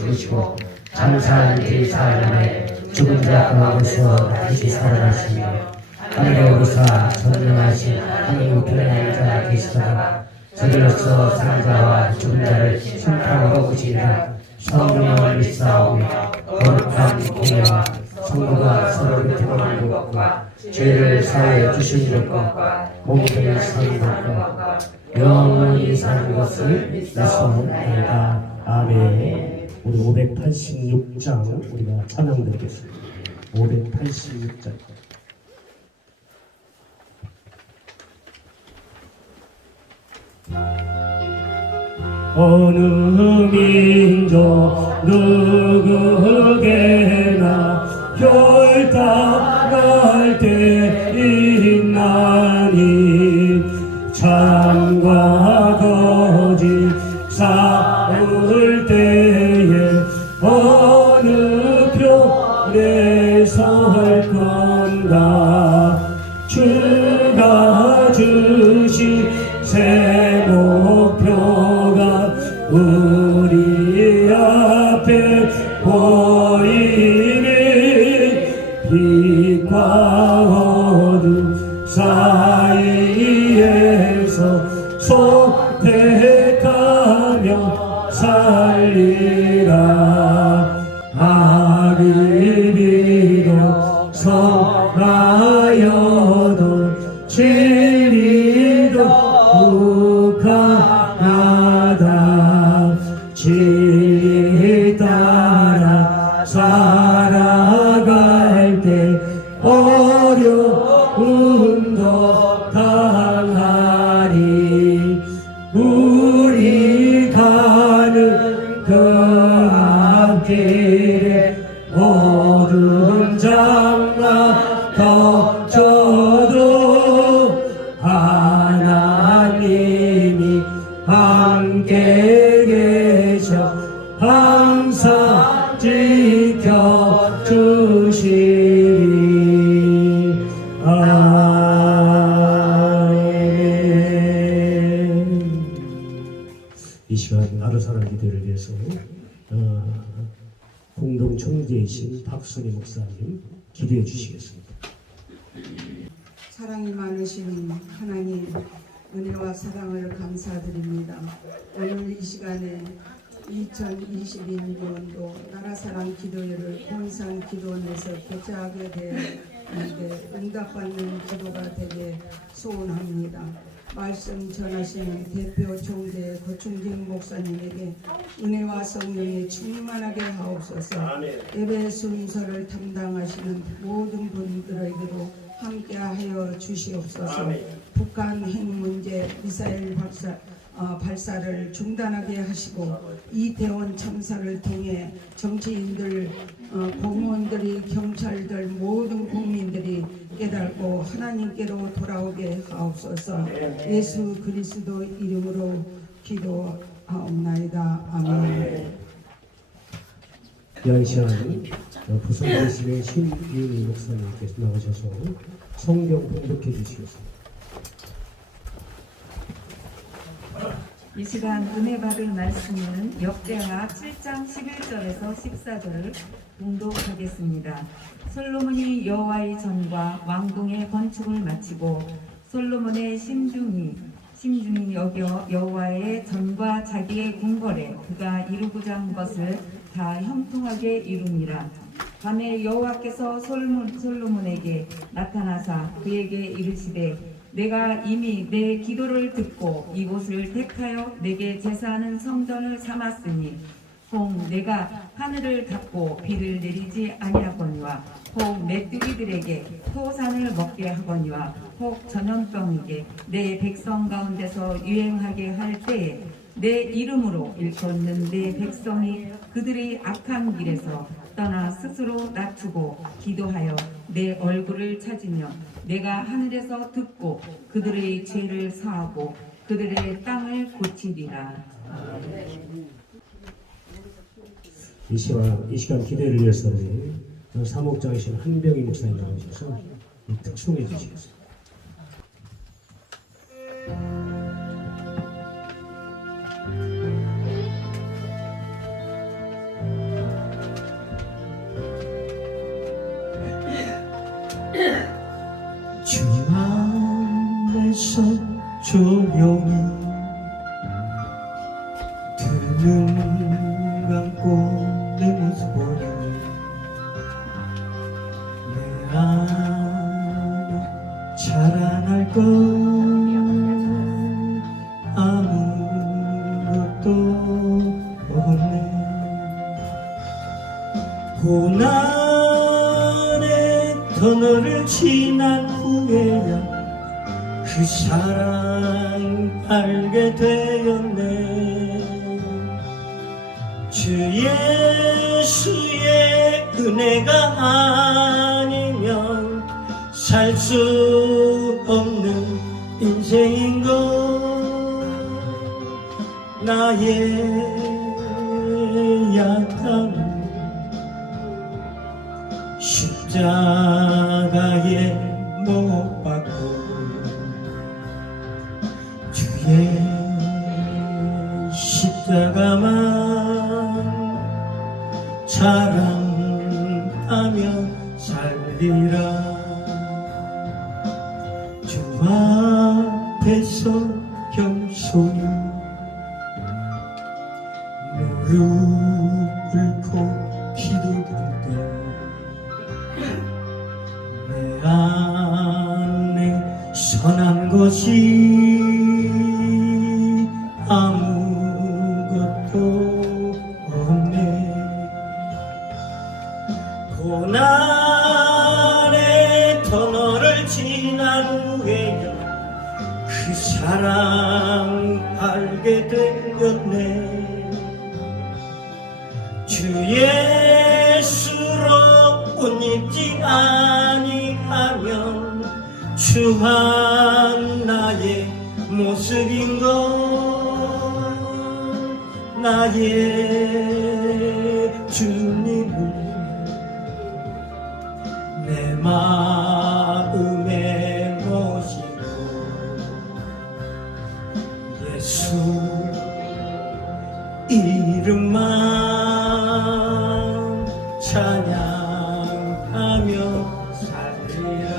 죽으시고 장사한 뒤 사흘만에 죽은 자 가운데서 다시 살아나시며 하늘에 오르사 전능하신 하나님 우편에 앉아 계시다가 저리로서 사는 자와 죽은 자를 심판하러 오시리라. 성령을 믿사오며 거룩한 공예와 성도가 서로를 대동하는 것과 죄를 사하여 주시는 것과 공평히 사는 것과 영원히 사는 것을 믿사옵나이다. 아멘. 우리 586장 우리가 찬양 드리겠습니다. 586장. 어느 민족 누구게나 결단할 때 있나니 참과 거짓 싸울 때에 어느 편에 설 건가. 주가 주신 새 목표가 우리 앞에 보이니 빛과 어둠 사이에서 선택하며 살리라. 악이 비록 성하여도 진리도 무관하다. 진리 따라 살아갈 때 어려움도 당하리. 우리 가는 그 앞길에 모든 장막 덮쳐도 하나님이 함께 계셔 항상 지켜주시리. 아멘. 이 시간 아르사랑 기도를 위해서 공동 총재이신 박순희 목사님 기도해 주시겠습니다. 사랑이 많으신 하나님, 은혜와 사랑을 감사드립니다. 오늘 이 시간에 2022년도 나라사랑 기도회를 본산 기도원에서 개최하게 되었는데 응답받는 기도가 되게 소원합니다. 말씀 전하시는 대표 총재 고충진 목사님에게 은혜와 성령이 충만하게 하옵소서. 예배 순서를 담당하시는 모든 분들에게도 함께하여 주시옵소서. 북한 핵 문제 미사일 발사를 중단하게 하시고 이태원 참사를 통해 정치인들, 공무원들이, 경찰들, 모든 국민들이 깨닫고 하나님께로 돌아오게 하옵소서. 예수 그리스도 이름으로 기도하옵나이다. 아멘. 양시안 부산대신의 신유미 목사님께서 나오셔서 성경 봉독해 주시겠습니다. 이 시간 은혜 받을 말씀은 역대하 7장 11절에서 14절을 봉독하겠습니다. 솔로몬이 여호와의 전과 왕궁의 건축을 마치고 솔로몬의 심중히 여겨 여호와의 전과 자기의 궁궐에 그가 이루고자 한 것을 다 형통하게 이루니라. 밤에 여호와께서 솔로몬에게 나타나사 그에게 이르시되 내가 이미 내 기도를 듣고 이곳을 택하여 내게 제사하는 성전을 삼았으니 혹 내가 하늘을 닫고 비를 내리지 아니하거니와 혹 메뚜기들에게 토산을 먹게 하거니와 혹 전염병에게 내 백성 가운데서 유행하게 할 때에 내 이름으로 일컫는 내 백성이 그들의 악한 길에서 떠나 스스로 낮추고 기도하여 내 얼굴을 찾으며 내가 하늘에서 듣고 그들의 죄를 사하고 그들의 땅을 고치리라. 이 시간 기도를 위해서 우리 사목장이신 한병희 목사님 나오셔서 특송해 주시겠습니다. 고난의 터널을 지난 후에야 그 사랑 알게 되었네. 주 예수의 은혜가 아니면 살 수 없는 인생인걸. 나의 약함 십자가에 못 박고 주의 십자가만 자랑하며 살리라. 주 앞에서 겸손히 무릎 꿇고 기도할 때 내 안에 선한 것이 아무것도 없네. 고난의 터널을 지난 후에야 그 사랑 알게 되었네. 주 예수로 옷 입지 아니하면 추한 나의 모습인걸. 나의 주님을 내 마음에 모시고 예수 이름만 찬양하며 살리라.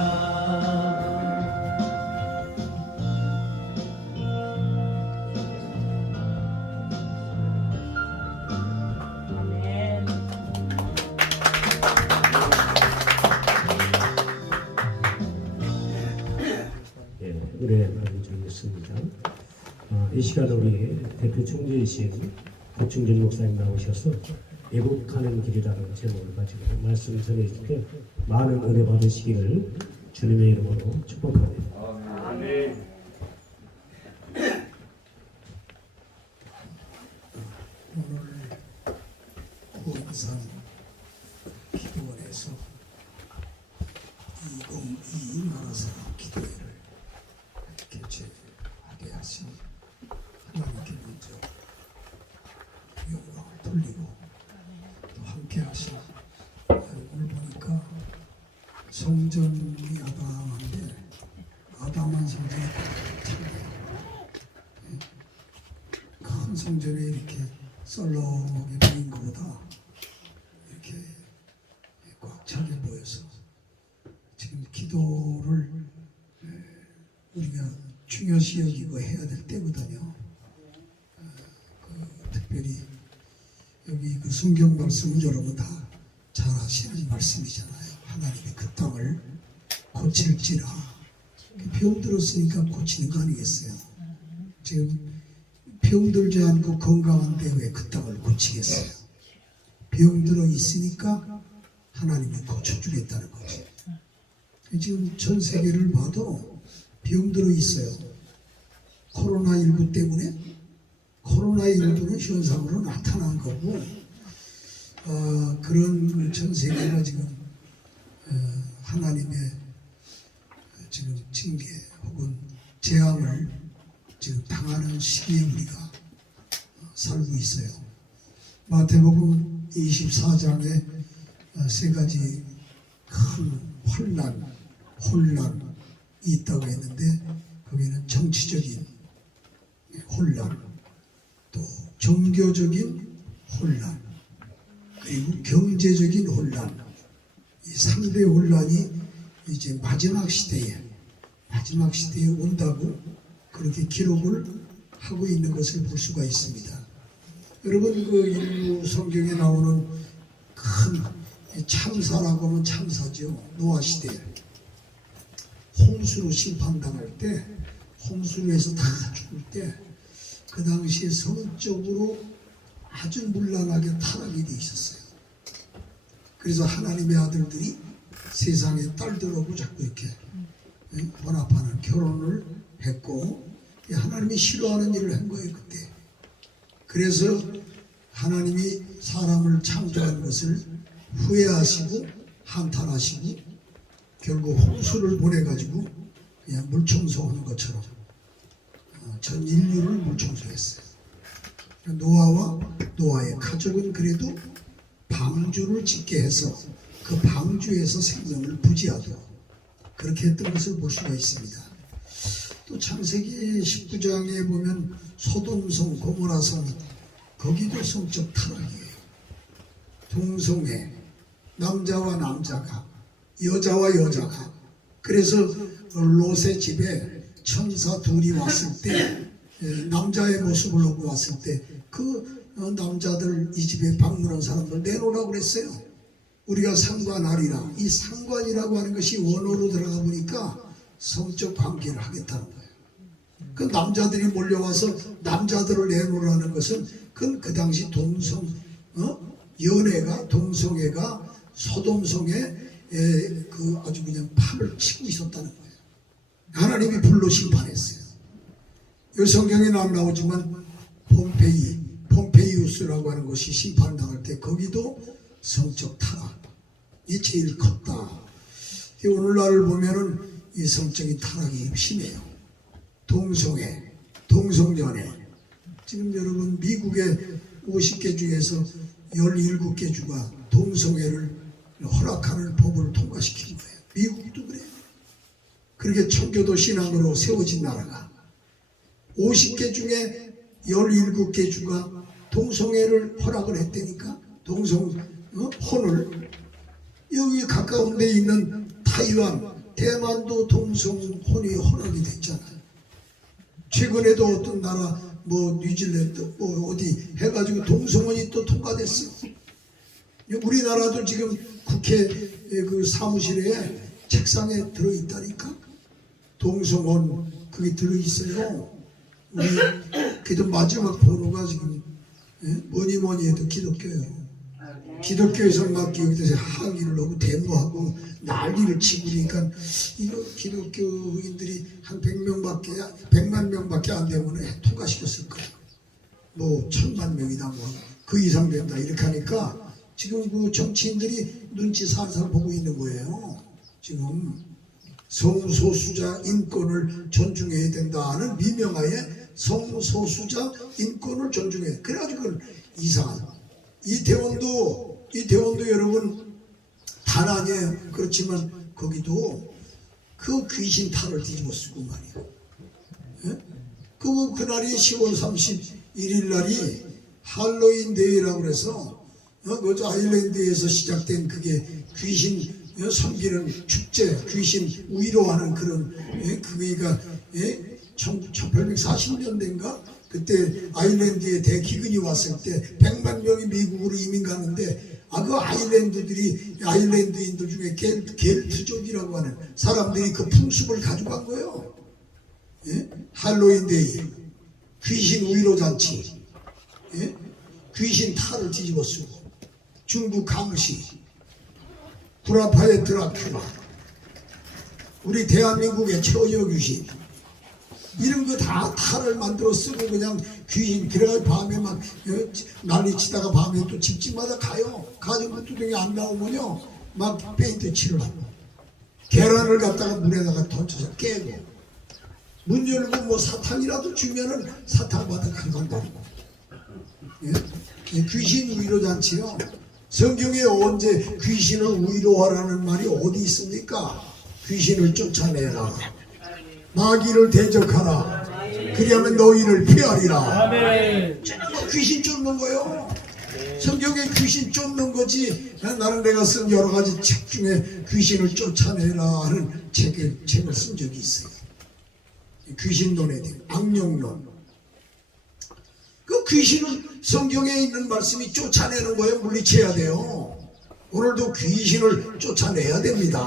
은혜 받은 줄 믿습니다. 이 시간 우리 대표 총재이신 박충전 목사님 나오셔서 애국하는 길이라는 제목을 가지고 말씀 전해줄 때 많은 은혜 받으시기를 주님의 이름으로 축복합니다. 오늘 고인산 기도원에서 2022 나라사랑 기도회를 개최하게 하신 하나님께 먼저 영광을 돌리고 또 함께 하신 오늘 보니까 성전이 아담한데 아담한 성전이 참돼요. 큰 성전에 이렇게 썰렁하게 보인 것보다 이렇게 꽉 차게 보여서 지금 기도를 우리가 중요시 여기고 해야 될 때거든요. 특별히 여기 그 성경 말씀은 여러분 다 잘 아시는 말씀이잖아요. 하나님이 그 땅을 고칠지라. 병들었으니까 고치는 거 아니겠어요? 지금 병들지 않고 건강한데 왜 그 땅을 고치겠어요? 병들어 있으니까 하나님이 고쳐주겠다는 거지. 지금 전 세계를 봐도 병들어 있어요. 코로나19 때문에 코로나19는 현상으로 나타난 거고 그런 전 세계가 지금 하나님의 지금 징계 혹은 재앙을 지금 당하는 시기에 우리가 살고 있어요. 마태복음 24장에 세 가지 큰 혼란이 있다고 했는데 거기는 정치적인 혼란, 또 종교적인 혼란, 그리고 경제적인 혼란, 이 3대 혼란이 이제 마지막 시대에 온다고 그렇게 기록을 하고 있는 것을 볼 수가 있습니다. 여러분 그 인류 성경에 나오는 큰 참사라고 하면 참사죠. 노아 시대 홍수로 심판당할 때, 홍수로 해서 다 죽을 때 그 당시에 성적으로 아주 문란하게 타락이 돼 있었어요. 그래서 하나님의 아들들이 세상의 딸들하고 자꾸 이렇게 혼합하는 결혼을 했고 하나님이 싫어하는 일을 한 거예요 그때. 그래서 하나님이 사람을 창조한 것을 후회하시고 한탄하시고 결국 홍수를 보내가지고 그냥 물청소하는 것처럼 전 인류를 물청소했어요. 노아와 노아의 가족은 그래도 방주를 짓게 해서 그 방주에서 생명을 부지하도록 그렇게 했던 것을 볼 수가 있습니다. 또 창세기 19장에 보면 소돔성, 고모라성 거기도 성적 타락이에요. 동성애, 남자와 남자가, 여자와 여자가. 그래서 롯의 집에 천사 둘이 왔을 때 남자의 모습을 하고 왔을 때 그 남자들 이 집에 방문한 사람들 내놓으라고 그랬어요. 우리가 상관하리라. 이 상관이라고 하는 것이 원어로 들어가 보니까 성적 관계를 하겠다는 거예요. 그 남자들이 몰려와서 남자들을 내놓으라는 것은 그 당시 연애가 동성애가 소돔성에 그 아주 그냥 판을 치고 있었다는 거예요. 하나님이 불로 심판했어요. 이 성경에는 안 나오지만 폼페이우스라고 하는 것이 심판당할 때 거기도 성적 타락이 제일 컸다. 오늘날을 보면은 이 성적인 타락이 심해요. 동성애, 동성연애. 지금 여러분 미국의 50개 중에서 17개 주가 동성애를 허락하는 법을 통과시킨 거예요. 미국도 그래요. 그렇게 청교도 신앙으로 세워진 나라가 50개 중에 17개 주가 동성애를 허락을 했다니까. 혼을. 여기 가까운 데 있는 타이완, 대만도 동성혼이 허락이 됐잖아요. 최근에도 어떤 나라 뉴질랜드 어디 해가지고 동성혼이 또 통과됐어요. 우리나라도 지금 국회 그 사무실에 책상에 들어있다니까. 동성혼 그게 들어있어요. 우리 그래도 마지막 번호가 지금 뭐니 해도 기독교예요. 기독교에서 막 여기서 항의를 하고 데모하고 난리를 치고 그러니까 이거 기독교인들이 한 100만 명밖에 안 되면 통과시켰을 거예요. 1000만 명이다 그 이상 된다 이렇게 하니까 지금 그 정치인들이 눈치 살살 보고 있는 거예요. 지금 성소수자 인권을 존중해야 된다는 미명하에 성소수자 인권을 존중해. 그래가지고 이상한 이태원도 여러분 단 아니에요. 그렇지만 거기도 그 귀신 탈을 뒤집어 쓰고 말이야. 예? 그날이 10월 31일 날이 할로윈 데이라고 그래서 그 아일랜드에서 시작된 그게 귀신 섬기는 축제, 귀신 위로하는 그런 그게가 1840년대인가 그때 아일랜드에 대기근이 왔을 때 100만 명이 미국으로 이민 가는데 그 아일랜드인들 중에 겔트족이라고 하는 사람들이 그 풍습을 가져간 거예요. 예? 할로윈 데이, 귀신 위로 잔치, 예? 귀신 탈을 뒤집어 쓰고 중국 강시, 구라파의 드라큘라, 우리 대한민국의 처녀 귀신 이런 거 다 탈을 만들어 쓰고 그냥 귀신 그래가지고 밤에 막 난리 치다가 밤에 또 집집마다 가요. 가지고 두둥이 안 나오면요 막 페인트 칠을 하고 계란을 갖다가 물에다가 던져서 깨고 문 열고 사탕이라도 주면은 사탕 받아 가져간다고. 예? 귀신 위로잔치요. 성경에 언제 귀신을 위로하라는 말이 어디 있습니까? 귀신을 쫓아내라. 마귀를 대적하라. 그리하면 너희를 피하리라. 귀신 쫓는 거요. 성경에 귀신 쫓는 거지. 나는 내가 쓴 여러 가지 책 중에 귀신을 쫓아내라 하는 책을 쓴 적이 있어요. 귀신론에 대한 악령론. 그 귀신은 성경에 있는 말씀이 쫓아내는 거예요. 물리쳐야 돼요. 오늘도 귀신을 쫓아내야 됩니다.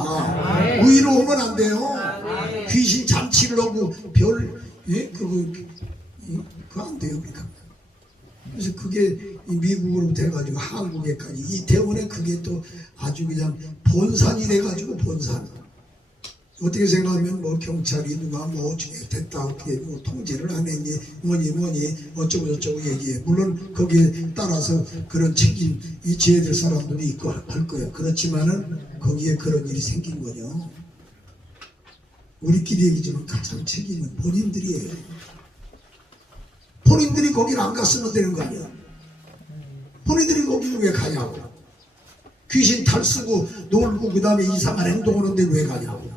위로하면 안 돼요. 귀신 잔치를 하고 그거 안 돼요. 그러니까 그래서 그게 이 미국으로부터 해가지고 한국에까지 이태원에 그게 또 아주 그냥 본산이 돼가지고 본산. 어떻게 생각하면 뭐 경찰이 누가 뭐 어떻게 됐다 어떻게 뭐 통제를 안 했니 뭐니 어쩌고 저쩌고 얘기해. 물론 거기에 따라서 그런 책임 이 지혜될 사람들이 있고 할 거예요. 그렇지만은 거기에 그런 일이 생긴 거죠. 우리끼리 얘기지만 가장 책임은 본인들이에요. 본인들이 거기를 안 갔으면 되는 거 아니야. 본인들이 거기를 왜 가냐고. 귀신 탈쓰고 놀고 그 다음에 이상한 행동하는데 왜 가냐고.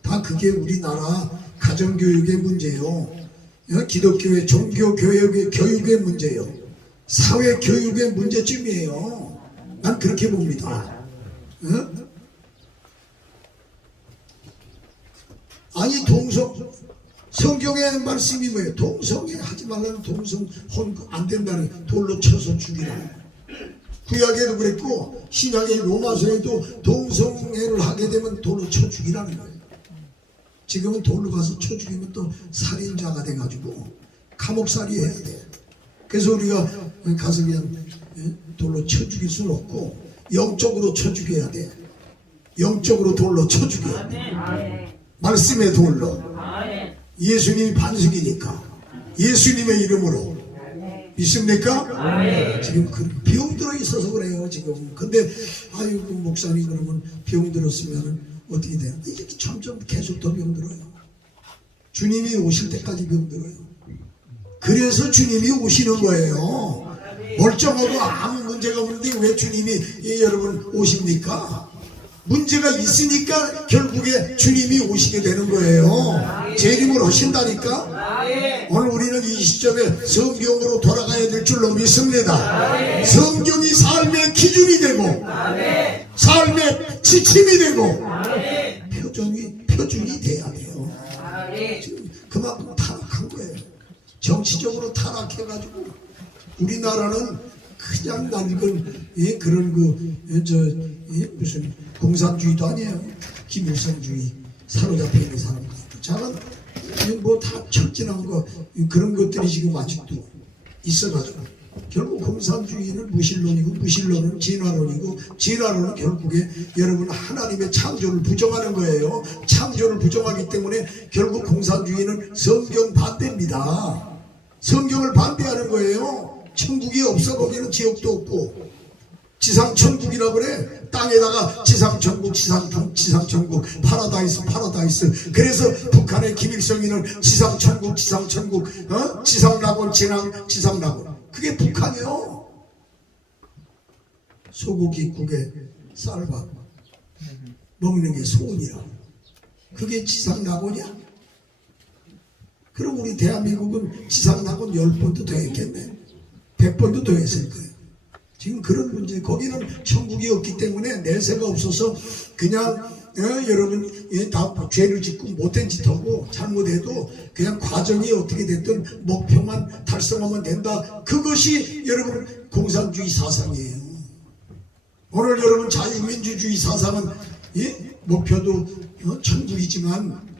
다 그게 우리나라 가정교육의 문제요. 기독교의 종교교육의 문제요. 사회교육의 문제점이에요. 난 그렇게 봅니다. 아니 성경의 말씀이 뭐예요? 동성애 하지 말라는 동성 혼 안 된다는 돌로 쳐서 죽이라. 구약에도 그랬고 신약의 로마서에도 동성애를 하게 되면 돌로 쳐 죽이라는 거예요. 지금은 돌로 가서 쳐 죽이면 또 살인자가 돼가지고 감옥살이 해야 돼. 그래서 우리가 가서 그냥 돌로 쳐 죽일 수는 없고 영적으로 쳐 죽여야 돼. 영적으로 돌로 쳐 죽여야 돼. 말씀의 돌로. 예수님이 반석이니까 예수님의 이름으로 믿습니까? 지금 그 병 들어 있어서 그래요 지금. 근데 아이고 목사님 그러면 병 들었으면 어떻게 돼요? 이렇게 점점 계속 더 병 들어요. 주님이 오실 때까지 병 들어요. 그래서 주님이 오시는 거예요. 멀쩡하고 아무 문제가 없는데 왜 주님이 여러분 오십니까? 문제가 있으니까 결국에 주님이 오시게 되는 거예요. 재림을 하신다니까. 오늘 우리는 이 시점에 성경으로 돌아가야 될 줄로 믿습니다. 성경이 삶의 기준이 되고 삶의 지침이 되고 표준이 돼야 돼요. 지금 그만큼 타락한 거예요. 정치적으로 타락해가지고 우리나라는 그냥 낡은 그런 무슨 공산주의도 아니에요. 김일성주의 사로잡혀 있는 사람들. 저는 뭐 다 척진한 거 그런 것들이 지금 아직도 있어가지고 결국 공산주의는 무신론은 진화론이고 진화론은 결국에 여러분 하나님의 창조를 부정하는 거예요. 창조를 부정하기 때문에 결국 공산주의는 성경 반대입니다. 성경을 반대하는 거예요. 천국이 없어. 거기는 지옥도 없고 지상천국이라고 그래. 땅에다가 지상천국 파라다이스. 그래서 북한의 김일성이는 지상천국 지상낙원 지상낙원. 그게 북한이요. 소고기 국에 쌀밥 먹는 게 소원이라. 그게 지상낙원이야. 그럼 우리 대한민국은 지상낙원 10번도 더 했겠네. 100번도 더 했을 거예요. 지금 그런 문제. 거기는 천국이 없기 때문에 내세가 없어서 그냥 여러분 다 죄를 짓고 못된 짓 하고 잘못해도 그냥 과정이 어떻게 됐든 목표만 달성하면 된다. 그것이 여러분 공산주의 사상이에요. 오늘 여러분 자유민주주의 사상은 목표도 천국이지만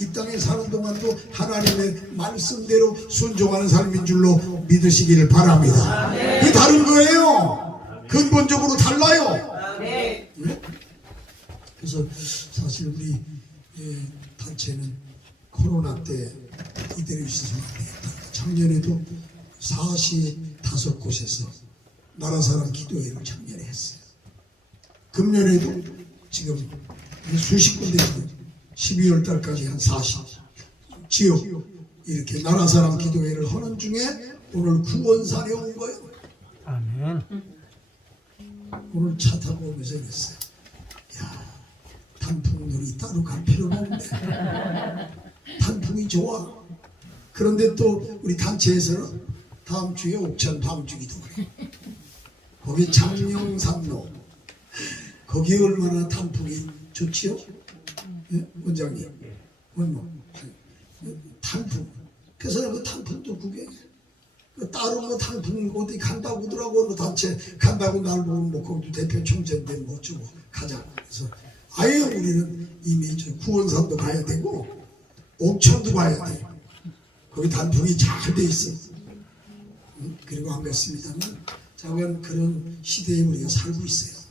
이 땅에 사는 동안도 하나님의 말씀대로 순종하는 삶인 줄로 믿으시기를 바랍니다. 그게 다른 거예요. 근본적으로 달라요. 그래서 사실 우리 단체는 코로나 때 이대로 있어서는 안 되겠다. 작년에도 45곳에서 나라사랑 기도회를 작년에 했어요. 금년에도 지금 수십 군데 12월 달까지 한 40 지역 이렇게 나라사랑 기도회를 하는 중에 오늘 구원산에 온 거예요. 아멘. 오늘 차 타고 오면서 그랬어요. 야, 단풍놀이 따로 갈 필요는 없네. 단풍이 좋아. 그런데 또 우리 단체에서는 다음 주에 옥천 밤주기도 그래. 거기 장룡산로 거기 얼마나 단풍이 좋지요? 원장님, 단풍. 그래서 그 단풍도 구경해. 따로 뭐 단풍 어디 간다고 하더라고. 뭐 단체 간다고 날 보고 뭐 거기도 대표 총재인데 뭐 어쩌고 가자. 그래서 아예 우리는 이미 저 구원산도 가야 되고 옥천도 가야 돼. 거기 단풍이 잘 돼 있어. 그리고 안 그렇습니다만 작은 그런 시대에 우리가 살고 있어요.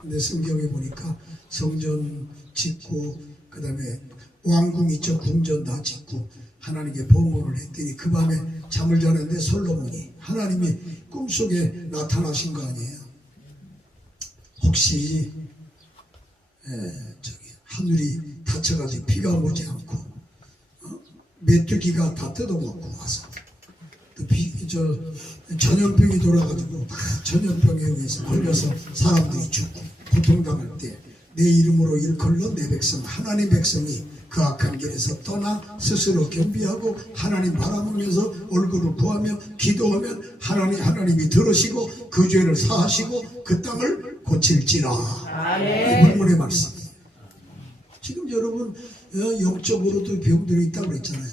근데 성경에 보니까 성전 짓고 그 다음에 왕궁 있죠. 궁전 다 짓고 하나님께 봉헌을 했더니 그 밤에 잠을 자는데 솔로몬이 하나님이 꿈속에 나타나신 거 아니에요. 혹시 저기 하늘이 닫혀가지고 비가 오지 않고 메뚜기가 다 뜯어먹고 와서 또 전염병이 돌아가지고 전염병에 의해서 걸려서 사람들이 죽고 고통당할 때 내 이름으로 일컬러 내 백성 하나님 백성이 그 악한 길에서 떠나 스스로 겸비하고 하나님 바라보면서 얼굴을 구하며 기도하면 하나님이 들으시고 그 죄를 사하시고 그 땅을 고칠지라. 이 본문의 말씀이에요. 지금 여러분 영적으로도 병들이 있다고 그랬잖아요.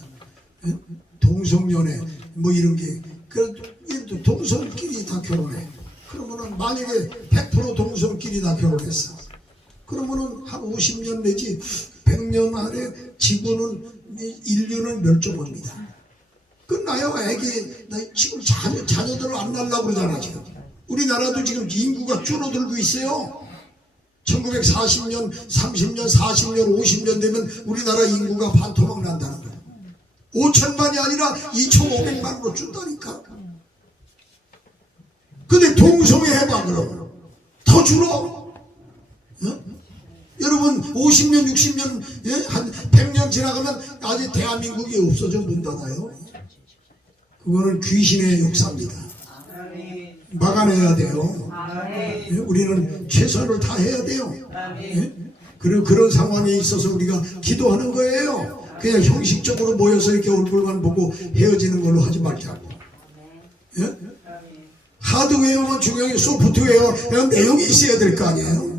동성연애 뭐 이런 게 그래도 동성끼리 다 결혼해. 그러면은 만약에 100% 동성끼리 다 결혼했어. 그러면은 한 50년 내지 100년 안에 인류는 멸종합니다. 끝나요. 지금 자녀들을 안 낳으려고 그러잖아 지금. 우리나라도 지금 인구가 줄어들고 있어요. 1940년, 30년, 40년, 50년 되면 우리나라 인구가 반토막 난다는 거예요. 5천만이 아니라 2,500만으로 준다니까. 근데 동성애 해봐 그럼 더 줄어. 여러분 50년 60년 한 100년 지나가면 아직 대한민국이 없어져 문 닫아요. 그거는 귀신의 역사입니다. 막아내야 돼요. 우리는 최선을 다해야 돼요. 그런 상황에 있어서 우리가 기도하는 거예요. 그냥 형식적으로 모여서 이렇게 얼굴만 보고 헤어지는 걸로 하지 말자고. 하드웨어만 중요해. 소프트웨어 내용이 있어야 될 거 아니에요.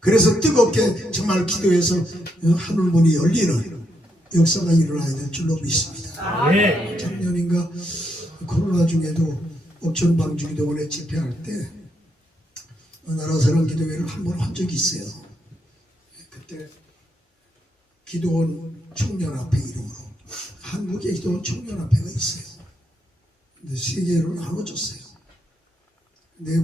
그래서 뜨겁게 정말 기도해서 하늘문이 열리는 역사가 일어나야 될 줄로 믿습니다. 작년인가 코로나 중에도 옥천방주기도원에 집회할 때 나라사랑 기도회를 한 번 한 적이 있어요. 그때 기도원 청년합회 이름으로 한국에 기도원 청년합회가 있어요. 근데 세계로 나눠졌어요. 근데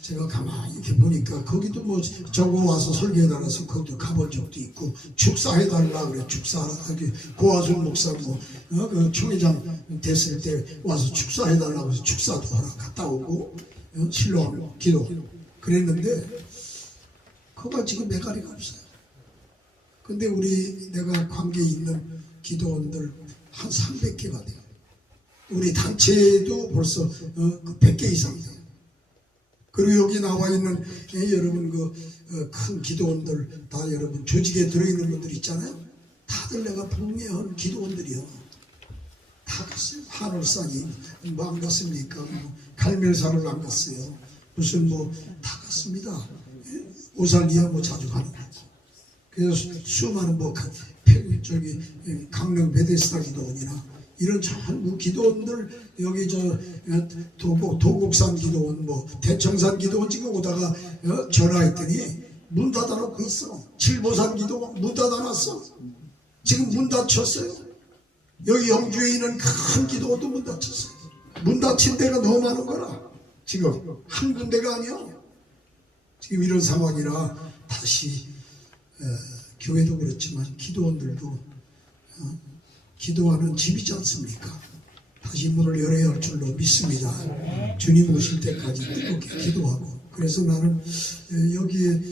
제가 가만히 이렇게 보니까 거기도 뭐 저거 와서 설교해달라서 거기도 가본 적도 있고 축사해달라 그래. 고화순 목사 그 총회장 됐을 때 와서 축사해달라고 해서 축사도 하러 갔다 오고 실로암 기도 그랬는데 그거가 지금 메가리가 없어요. 근데 내가 관계에 있는 기도원들 한 300개가 돼요. 우리 단체도 벌써 100개 이상 돼요. 그리고 여기 나와 있는 여러분 큰 기도원들 다 여러분 조직에 들어있는 분들 있잖아요. 다들 내가 부흥회한 기도원들이요. 다 갔어요. 하늘산이 뭐 안 갔습니까? 갈멜산을 안 갔어요. 무슨 다 갔습니다. 오살리아 자주 가는 거고. 그래서 수많은 강릉 베데스다 기도원이나 이런 전국 기도원들 여기 도곡산 기도원 대청산 기도원 지금 오다가 전화했더니 문 닫아놓고 있어. 칠보산 기도원 문 닫아놨어. 지금 문 닫혔어요. 여기 영주에 있는 큰 기도원도 문 닫혔어요. 문 닫힌 데가 너무 많은 거라. 지금 한 군데가 아니야. 지금 이런 상황이라 다시 교회도 그렇지만 기도원들도 기도하는 집이지 않습니까? 다시 문을 열어야 할 줄로 믿습니다. 주님 오실 때까지 뜨겁게 기도하고. 그래서 나는 여기에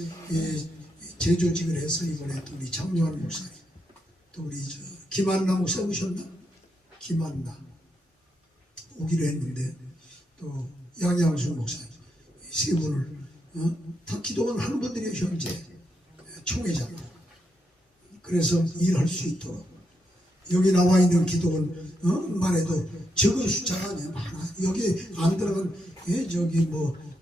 재조직을 해서 이번에 또 우리 장요한 목사님, 또 우리 김한나 목사 오셨나? 김한나 오기로 했는데 또 양양순 목사님 세 분을 다 기도만 하는 분들이 현재 총회장. 그래서 일할 수 있도록. 여기 나와 있는 기도원만 해도 적은 숫자가 아니야. 많아. 여기 안 들어간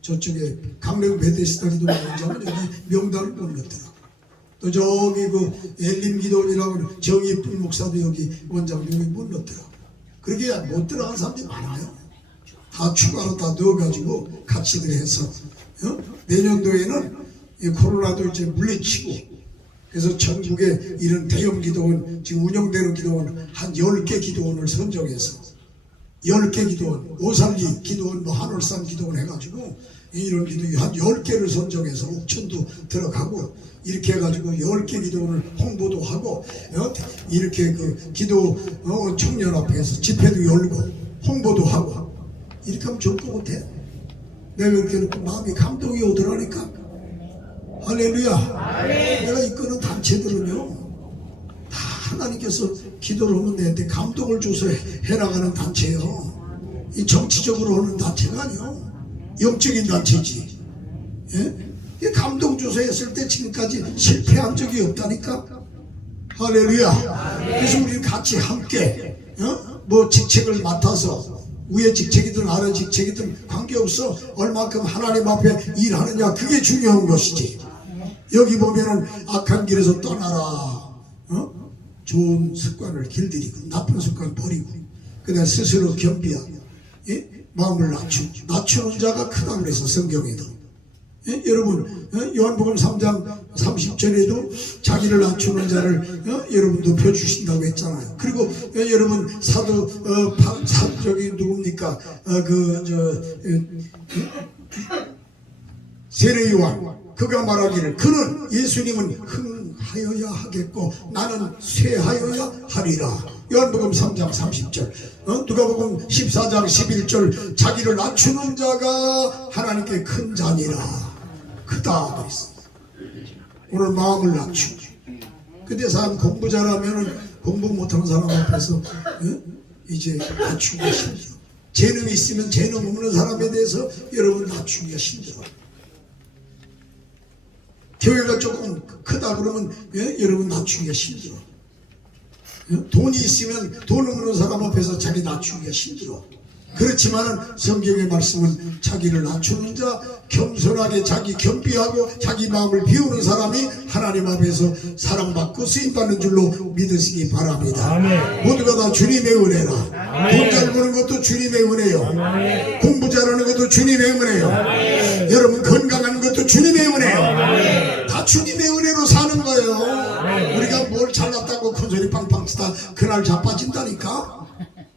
저쪽에 강릉 베데스다 기도원 원장은 여기 명단을 못 넣더라고. 또 저기 엘림 기도원이라고 정의뿐 목사도 여기 원장도 여기 못 넣더라고. 그렇게 못 들어간 사람들이 많아요. 다 추가로 다 넣어가지고 같이들 해서 내년도에는 코로나도 이제 물리치고. 그래서 전국에 이런 대형 기도원, 지금 운영되는 기도원 한 10개 기도원을 선정해서 10개 기도원, 오살리 기도원, 뭐 한월산 기도원 해가지고 이런 기도 한 10개를 선정해서 옥천도 들어가고 이렇게 해가지고 10개 기도원을 홍보도 하고 이렇게 그 기도 청년 앞에서 집회도 열고 홍보도 하고 이렇게 하면 좋을 것 같아. 내가 이렇게 놓고 마음이 감동이 오더라니까. 할렐루야. 내가 이끄는 단체들은요 다 하나님께서 기도를 하면 내한테 감동을 줘서 해나가는 단체예요. 이 정치적으로 하는 단체가 아니요 영적인 단체지. 예? 감동 줘서 했을 때 지금까지 실패한 적이 없다니까. 할렐루야. 그래서 우리 같이 함께 뭐 직책을 맡아서 위에 직책이든 아래 직책이든 관계없어 얼마큼 하나님 앞에 일하느냐 그게 중요한 것이지. 여기 보면은 악한 길에서 떠나라. 좋은 습관을 길들이고 나쁜 습관 버리고 그다음 스스로 겸비하고 마음을 낮추는 자가 크다 그래서 성경에도 여러분 요한복음 3장 30절에도 자기를 낮추는 자를 여러분 높여주신다고 했잖아요. 그리고 여러분 사도 저기 누굽니까 세례 요한 그가 말하기를 그는 예수님은 흥하여야 하겠고 나는 쇠하여야 하리라. 요한복음 3장 30절 누가복음 14장 11절 자기를 낮추는 자가 하나님께 큰 자니라. 크다 그랬어. 오늘 마음을 낮추고 근데 사람 공부 잘하면은 공부 못하는 사람 앞에서 이제 낮추기가 힘들어. 재능이 있으면 재능 없는 사람에 대해서 여러분 낮추기가 힘들어. 교회가 조금 크다 그러면 여러분 낮추기가 힘들어. 돈이 있으면 돈 없는 사람 앞에서 자기 낮추기가 힘들어. 그렇지만은 성경의 말씀은 자기를 낮추는 자, 겸손하게 자기 겸비하고 자기 마음을 비우는 사람이 하나님 앞에서 사랑받고 쓰임받는 줄로 믿으시기 바랍니다. 아멘. 모두가 다 주님의 은혜라. 돈 잘 버는 것도 주님의 은혜요. 아멘. 공부 잘하는 것도 주님의 은혜요. 아멘. 여러분 건강한 것도 주님의 은혜요. 아멘. 다 주님의 은혜로 사는 거예요. 아멘. 우리가 뭘 잘났다고 큰소리 팡팡 치다 그날 자빠진다니까.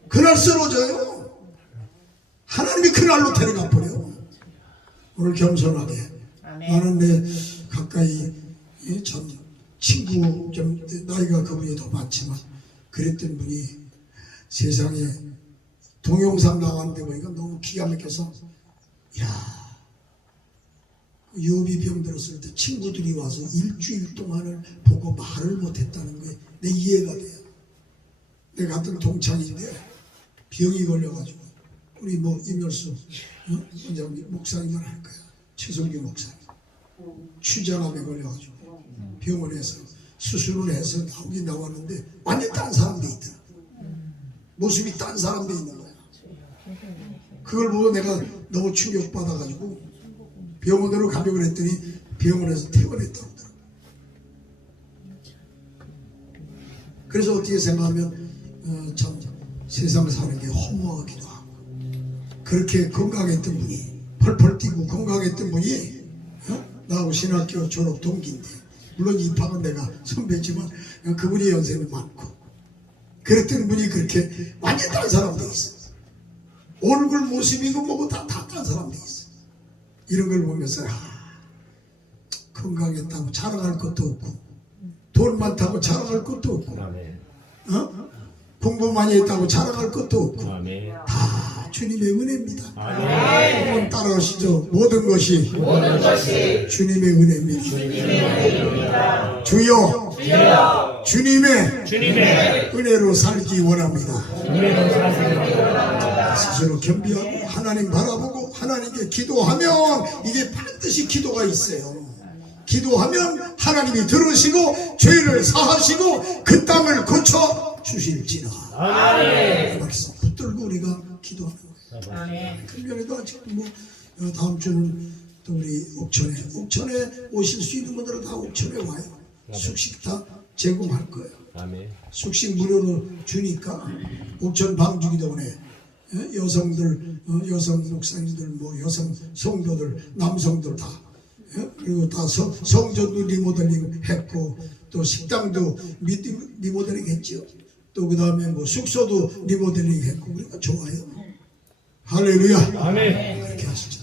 그날 쓰러져요. 하나님이 그날로 데려가 버려. 오늘 겸손하게 나는 내 가까이 전 친구 좀 나이가 그분이 더 많지만 그랬던 분이 세상에 동영상 나왔는데 보니까 너무 기가 막혀서 야 요비 병 들었을 때 친구들이 와서 일주일 동안을 보고 말을 못했다는 거에 내 이해가 돼요. 내 같은 동창인데 병이 걸려가지고 우리 뭐 임열수 원장님 목사님만 할 거야. 최성규 목사님 취장암에 걸려가지고 병원에서 수술을 해서 나오긴 나왔는데 완전 딴 사람도 있더라. 모습이 딴 사람도 있는 거야. 그걸 보고 내가 너무 충격받아가지고 병원으로 가려고 했더니 병원에서 퇴원했다고 하더라고. 그래서 어떻게 생각하면 참 세상 사는 게 허무하기도 하고 그렇게 건강했던 분이 펄펄 뛰고 건강했던 분이 나하고 신학교 졸업 동기인데 물론 입학은 내가 선배지만 그분이 연세는 많고 그랬던 분이 그렇게 완전 다른 사람도 있어. 얼굴 모습이고 뭐고 다 다른 사람도 있어. 이런 걸 보면서 건강했다고 자랑할 것도 없고 돈 많다고 자랑할 것도 없고 공부 많이 했다고 자랑할 것도 없고 다 주님의 은혜입니다. 한번 따라하시죠. 모든 것이 주님의 은혜입니다. 주여 주님의 은혜로 살기 원합니다. 스스로 겸비하고 하나님 바라보고 하나님께 기도하면 이게 반드시 기도가 있어요. 기도하면 하나님이 들으시고 죄를 사하시고 그 땅을 고쳐 주실지라. 아멘. 말씀 붙들고 우리가 기도하는 거예요. 금년에도 아직도 뭐 다음 주는 또 우리 옥천에 오실 수 있는 분들은 다 옥천에 와요. 숙식 다 제공할 거예요. 아멘. 숙식 무료로 주니까 옥천 방주기 때문에 여성들, 여성 목사님들, 뭐 여성 성도들, 남성들 다 그리고 다 성전도 리모델링 했고 또 식당도 리모델링 했죠. 또 그 다음에 뭐 숙소도 리모델링 했고 그러니까 좋아요. 할렐루야. 아멘. 그렇게 하시죠.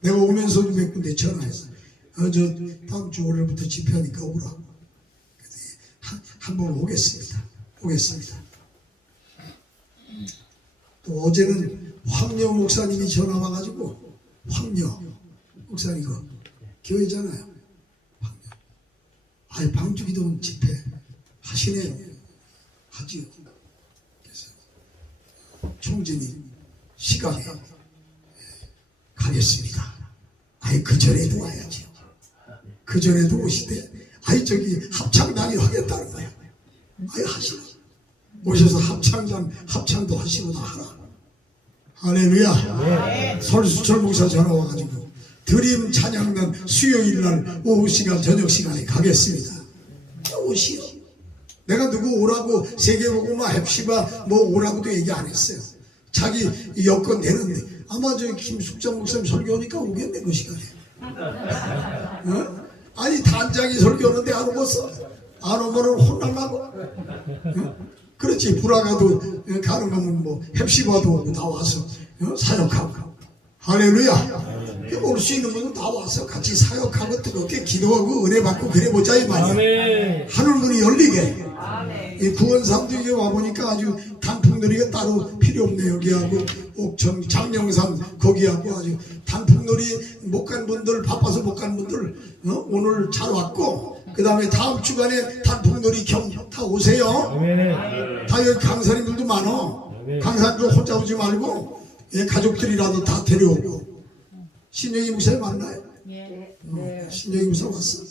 내가 오면서도 몇 군데 전화했어. 저 다음 주 월요일부터 집회하니까 오라고. 한번 오겠습니다. 또 어제는 황여 목사님이 전화 와가지고 황여 목사님 그 교회잖아요. 황여. 아이 방주기도 집회 하시네요. 하지요. 그래서 총재님 시간에 가겠습니다. 아이 그 전에도 와야죠. 그 전에도 오시되 아이 저기 합창단이 하겠다는 거야. 아이 하시라. 오셔서 합창도 하시고 다 하라. 할렐루야. 설수철 목사 전화 와가지고 드림 찬양단 수요일날 오후 시간 저녁 시간에 가겠습니다. 오시오. 내가 누구 오라고 세계보고마 헵시바 뭐 오라고도 얘기 안 했어요. 자기 여건 내는데 아마 저 김숙장 목사님 설교하니까 오겠네 그 시간에. 어? 아니 단장이 설교하는데 안 오겠어? 안 오면은 혼날라고? 어? 그렇지. 브라가도 가는 거면 뭐 헵시바도 다 와서 사역하고. 할렐루야. 올 수 있는 분은 다 와서 같이 사역하고 뜨겁게 기도하고 은혜 받고 그래 보자 이 말이야. 하늘문이 열리게. 이 구원산도 이게 와보니까 아주 단풍놀이가 따로 필요 없네. 여기하고 옥천 장령산 거기하고 아주 단풍놀이 못 간 분들 바빠서 못 간 분들 오늘 잘 왔고 그 다음에 다음 주간에 단풍놀이 다 오세요. 다 여기 강사님들도 많어. 강사님들 혼자 오지 말고 가족들이라도 다 데려오고. 신영희 목사님 만나요? 신영희 목사 왔어?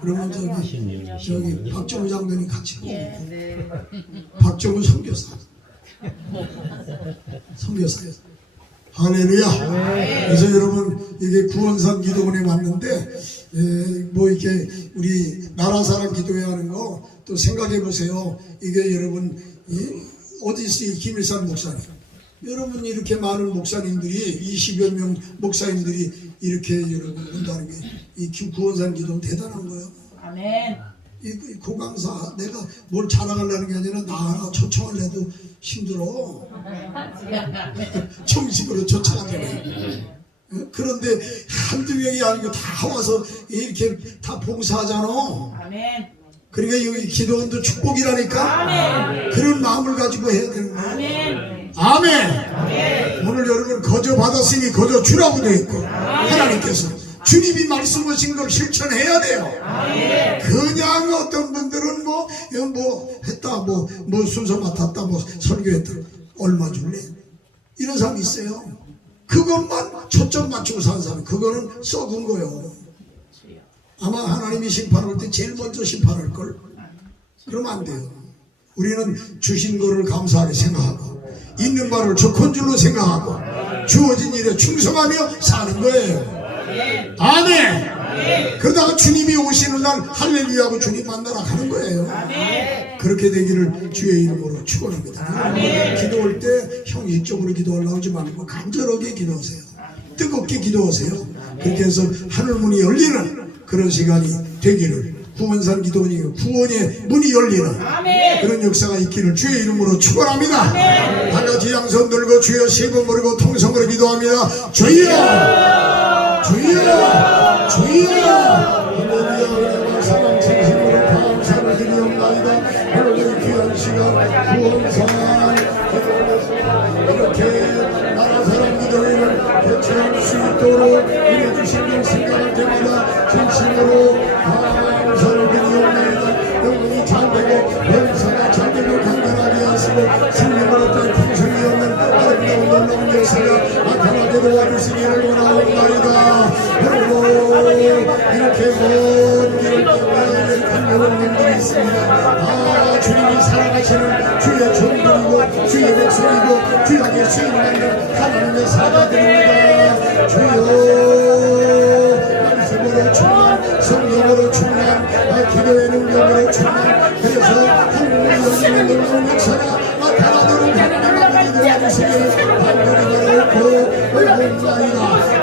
그러면 저기 박정우 장로님 같이 보고 박정우 선교사예요. 할렐루야. 그래서 여러분 이게 구원산 기도원에 왔는데 뭐 이렇게 우리 나라 사람 기도회 하는 거 또 생각해 보세요. 이게 여러분 어디 있어요? 김일산 목사님. 여러분 이렇게 많은 목사님들이 20여 명 목사님들이 이렇게 여러분 온다는 게 이 구원산 기도는 대단한 거예요. 아멘. 이 고강사 내가 뭘 자랑하려는 게 아니라 나 하나 초청을 해도 힘들어. 정식으로 초청하잖아요. 그런데 한두 명이 아니고 다 와서 이렇게 다 봉사하잖아. 아멘. 그러니까 여기 기도원도 축복이라니까. 아멘. 그런 마음을 가지고 해야 되는 거야. 아멘. 아멘. 오늘 여러분 거저 받았으니 거저 주라고 되어 있고 하나님께서 주님이 말씀하신 걸 실천해야 돼요. 그냥 어떤 분들은 뭐 했다 뭐 순서 맡았다 뭐 설교했다 얼마 줄래 이런 사람이 있어요. 그것만 초점 맞추고 사는 사람 그거는 썩은 거예요. 아마 하나님이 심판할 때 제일 먼저 심판할 걸. 그러면 안 돼요. 우리는 주신 거를 감사하게 생각하고 있는 바를 좋은 줄로 생각하고 주어진 일에 충성하며 사는 거예요. 아멘. 그러다가 주님이 오시는 날 할렐루야하고 주님 만나러 가는 거예요. 그렇게 되기를 주의 이름으로 축원합니다. 기도할 때 형식적으로 기도하려고 하지 말고 간절하게 기도하세요. 뜨겁게 기도하세요. 그렇게 해서 하늘문이 열리는 그런 시간이 되기를 구원산 기도원이 구원의 문이 열리는 그런 역사가 있기를 주의 이름으로 축원합니다. 다 같이 양손 들고 주여 세 번 부르고 통성으로 기도합니다. 주여 주여 주여 할렐루야. 사랑 진심으로 감사를 드리옵나이다. 하나님의 귀한 시간 구원산 이렇게 나라 사람 기도회를 개최할 수 있도록 은혜 주신 일 생각할 때마다 진심으로 감사를 드리옵나이다. 영혼이 잘되고 병사가 잘되고 강건하게 하시고 승리를 얻는 풍성이 없는 아름다운 놀라운 역사가 나타나게 도와주시기를 원하옵나이다. 그리고 이렇게 먼 길을 간격한 분들이 있습니다. 주님이 살아가시는 주의 종들이고 주의 백성이고 귀하게 수임받는 하나님의 사자들입니다. 주여 말씀으로 충만 성령으로 충만 기도의 능력으로 충만 그래서 하늘을 열리는 놀라운 역사가 나타나도록 하나님 아버지 도와주시기를 간절히 바라옵고 원하옵나이다.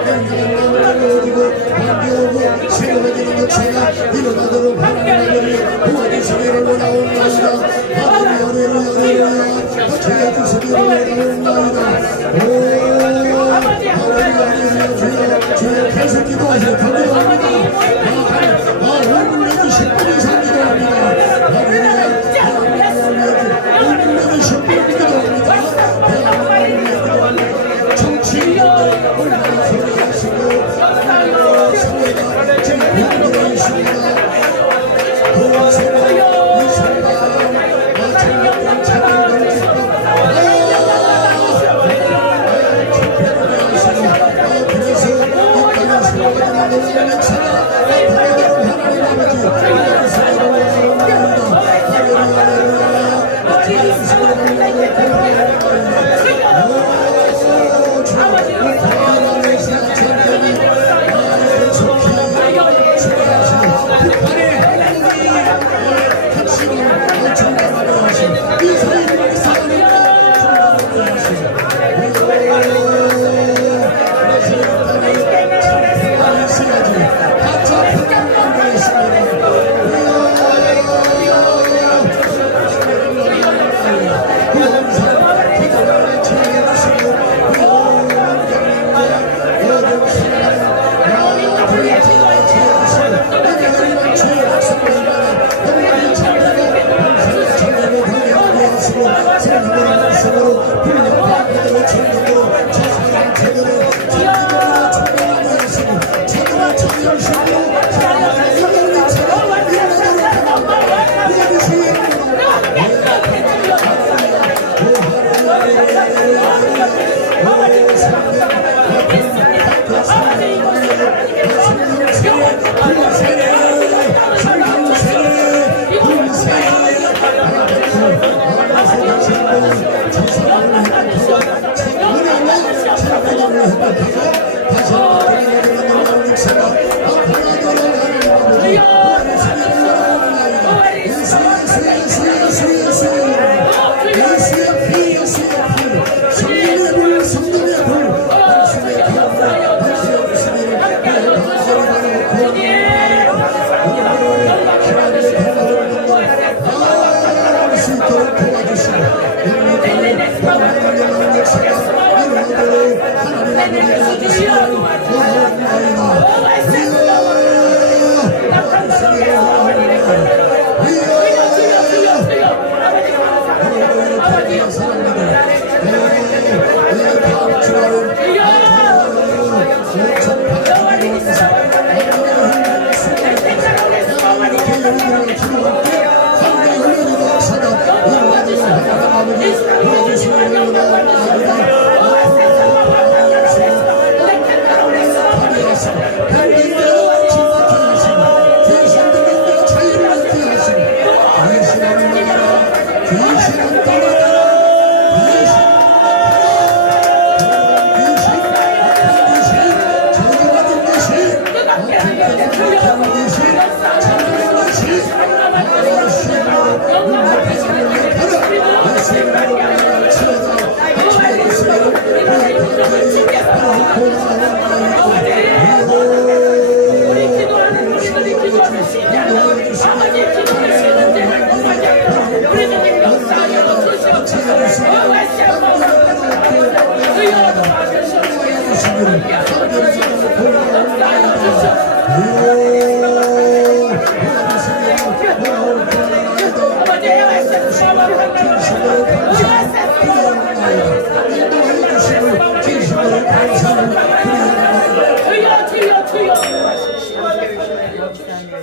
맹랑한 마음을 얻고 반겨오고 새로워지는 역사가 일어나도록 하나님 아버지 도와주시기를 원하옵나이다. 할렐루야 할렐루야 주여 주시기를 원하옵나이다. 오 할렐루야 주여 계속 기도하세요. 감사합니다. 5분 내지 10분 이상 기도합니다. 할렐루야 5분 내지 10분 기도합니다. 정치 얼마나 소리하시고 사회가 지금 변화되어 있습니다. 도와주세요. 이 사람 잘못된 차별을 짚고 그래서 이 땅의 생활이나 너희의 역사가 바라보는 하나님 아버지 하나님의 사랑을 원합니다.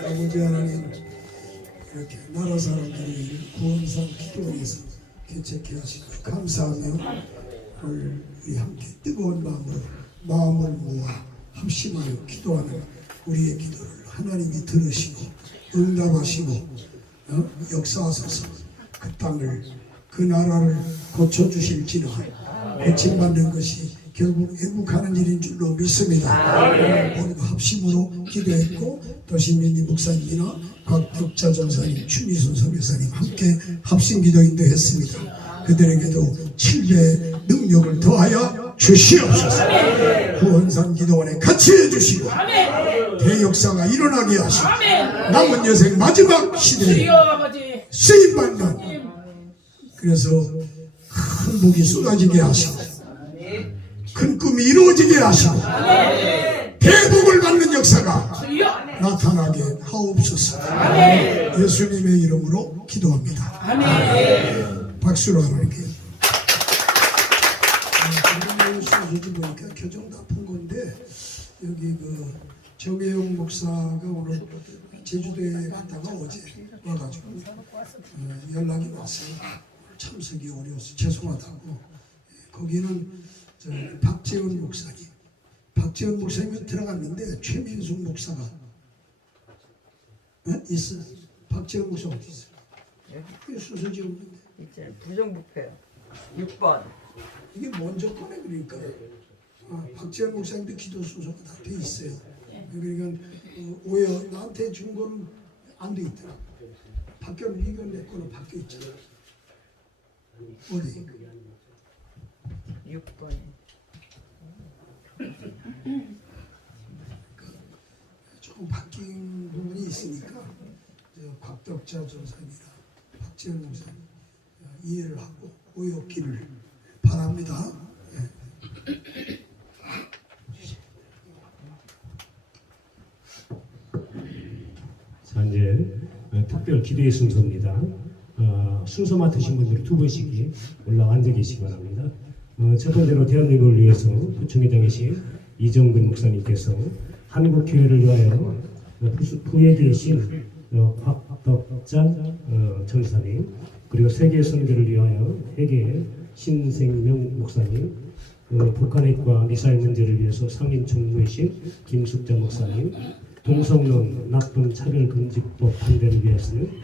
아버지 하나님, 이렇게 나라 사람들이 구원상 기도원에서 개척해 하시고 감사하며 오늘 우리 함께 뜨거운 마음을 모아 합심하여 기도하는 우리의 기도를 하나님이 들으시고 응답하시고 역사하소서. 그 땅을 그 나라를 고쳐주실지는 고침받는 것이 결국 애국하는 일인 줄로 믿습니다. 오늘 합심으로 기도했고 또 신민희 목사님이나 곽덕자 전사님, 추미순 선교사님 함께 합심 기도 인도했습니다. 그들에게도 7배의 능력을 더하여 주시옵소서. 구원산 기도원에 같이 해주시고 대역사가 일어나게 하시고 남은 여생 마지막 시대에 쓰임받는, 그래서 큰 복이 쏟아지게 하시고 큰 꿈이 이루어지게 하시고 대복을 받는 역사가 나타나게 하옵소서. 예수님의 이름으로 기도합니다. 박수로 하나님께. 여기 보니까 교정 다 푼 건데 여기 그 정혜영 목사가 오늘 제주도에 갔다가 어제 와가지고 연락이 왔어요. 참석이 어려워서 죄송하다고. 거기는 저 박재원 목사님, 박재원 목사님이 들어갔는데 최민숙 목사가 있어. 박재원 목사 어디 있어? 그게 수서지 없는데. 이제 부정부패요. 6번. 이게 먼저 꺼내 그러니까. 박재원 목사님도 기도 순서가 다 돼 있어요. 그러니까 오해 나한테 준 거는 안 돼 있더라. 바뀌었는 이건 내 거로 바뀌어 있잖아. 어디? 6번. 조금 바뀐 부분이 있으니까 곽덕자 전사님이랑 박재현 목사님 이해를 하고 오해 없기를 바랍니다. 자, 이제 특별 기도의 순서입니다. 순서 맡으신 분들이 두 분씩 올라와 앉아 계시기 바랍니다. 첫 번째로 대한민국을 위해서 부총회장 계신 이정근 목사님께서 한국교회를 위하여 후에 계신 곽덕자 전사님, 그리고 세계 선교를 위하여 회계 신생명 목사님, 북한핵과 미사일 문제를 위해서 상임 총무이신 김숙자 목사님, 동성론 나쁜 차별금지법 반대를 위해서는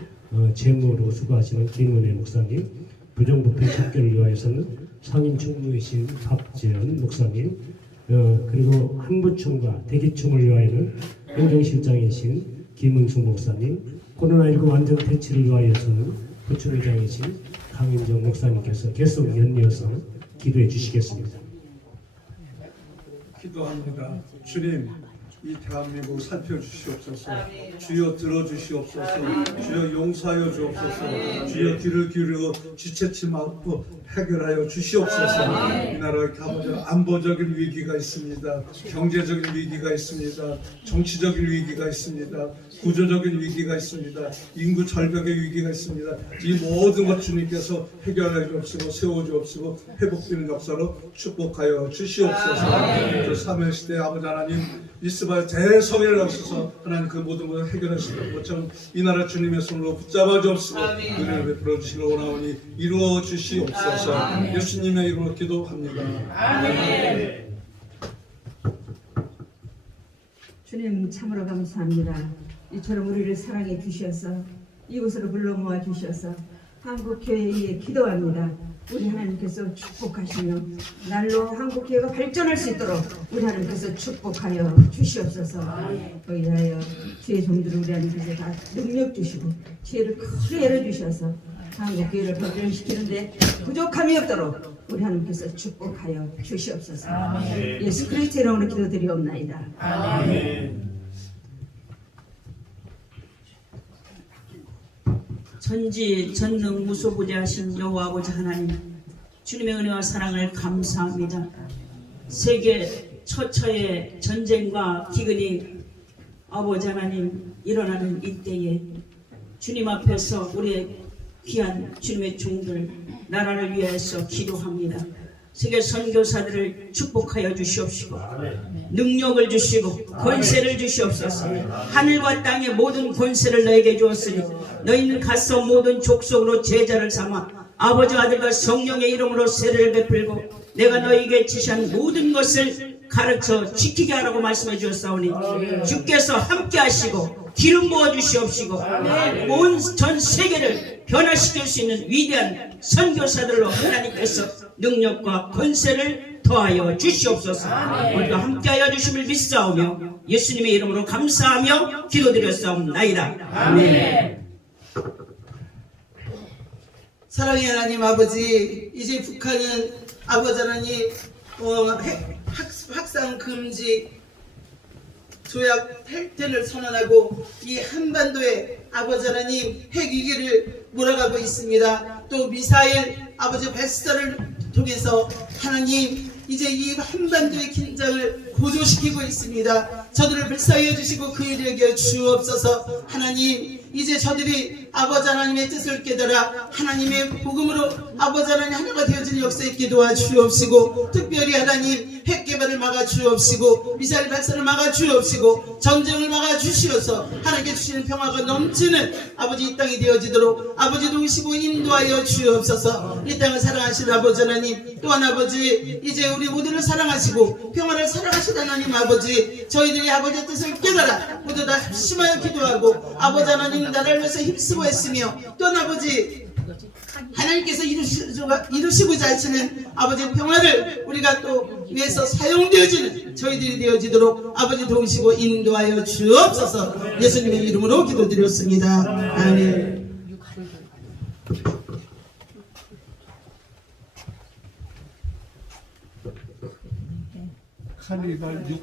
제모로 수고하시는 김은혜 목사님, 부정부패 척결을 위하여서는 상임 총무이신 박재현 목사님, 그리고 한부총과 대기총을 위하여는 행정실장이신 김은숙 목사님, 코로나19 완전 퇴치를 위하여서는 부총회장이신 강인정 목사님께서 계속 연이어서 기도해 주시겠습니다. 기도합니다. 주님, 이 대한민국 살펴주시옵소서. 주여 들어주시옵소서. 주여 용서하여 주옵소서. 주여 귀를 기울여 지체치 말고 해결하여 주시옵소서. 이 나라의 안보적인 위기가 있습니다. 경제적인 위기가 있습니다. 정치적인 위기가 있습니다. 구조적인 위기가 있습니다. 인구 절벽의 위기가 있습니다. 이 모든 것 주님께서 해결하여 주옵시고 세워주옵시고 회복되는 역사로 축복하여 주시옵소서. 사면시대 아버지 하나님, 이스라엘 대성회를 하셔서 하나님 그 모든 것을 해결하시는 것처럼 이 나라 주님의 손으로 붙잡아 주옵시고 은혜를 베풀어 주시러 원하오니 이루어 주시옵소서. 예수님의 이름으로 기도합니다. 아멘. 주님 참으로 감사합니다. 이처럼 우리를 사랑해 주셔서 이곳으로 불러 모아 주셔서 한국교회에 기도합니다. 우리 하나님께서 축복하시며 날로 한국교회가 발전할 수 있도록 우리 하나님께서 축복하여 주시옵소서. 의하여 주의 종들을 우리 하나님께서 다 능력 주시고 지혜를 크게 열어주셔서 한국교회를 발전시키는데 부족함이 없도록 우리 하나님께서 축복하여 주시옵소서. 예수 그리스도의 이름으로 기도드리옵나이다. 아멘. 전지 전능 무소부재하신 여호와 아버지 하나님, 주님의 은혜와 사랑을 감사합니다. 세계 처처의 전쟁과 기근이 아버지 하나님 일어나는 이때에 주님 앞에서 우리의 귀한 주님의 종들 나라를 위해서 기도합니다. 세계 선교사들을 축복하여 주시옵시고 능력을 주시고 권세를 주시옵소서. 하늘과 땅의 모든 권세를 너에게 주었으니 너희는 가서 모든 족속으로 제자를 삼아 아버지 아들과 성령의 이름으로 세례를 베풀고 내가 너희에게 지시한 모든 것을 가르쳐 지키게 하라고 말씀해 주었사오니 주께서 함께 하시고 기름 부어 주시옵시고 온 전 세계를 변화시킬 수 있는 위대한 선교사들로 하나님께서 능력과 권세를 더하여 주시옵소서. 우리가 함께하여 주심을 믿사오며 예수님의 이름으로 감사하며 기도드렸사옵나이다. 아멘. 사랑의 하나님 아버지, 이제 북한은 아버지 하나님 확산 금지 조약 탈퇴를 선언하고 이 한반도에 아버지 하나님 핵위기를 몰아가고 있습니다. 또 미사일 아버지 발사를 통해서 하나님 이제 이 한반도의 긴장을 고조시키고 있습니다. 저들을 불쌍히 여주시고 그 일을 여겨 주옵소서. 하나님 이제 저들이 아버지 하나님의 뜻을 깨달아 하나님의 복음으로 아버지 하나님 하나가 되어지는 역사에 기도하 주옵시고, 특별히 하나님 핵개발을 막아 주옵시고, 미사일 발사를 막아 주옵시고, 전쟁을 막아 주시어서 하나님께 주시는 평화가 넘치는 아버지 이 땅이 되어지도록 아버지 도우시고 인도하여 주옵소서. 이 땅을 사랑하시는 아버지 하나님, 또한 아버지 이제 우리 모두를 사랑하시고 평화를 사랑하시는 하나님 아버지, 저희들이 아버지의 뜻을 깨달아 모두 다 합심하여 기도하고 아버지 하나님 나라를 위해서 힘쓰고 했으며, 또한 아버지 하나님께서 이루시고자 하시는 아버지의 평화를 우리가 또 위해서 사용되어지는 저희들이 되어지도록 아버지 도우시고 인도하여 주옵소서. 예수님의 이름으로 기도드렸습니다. 아멘.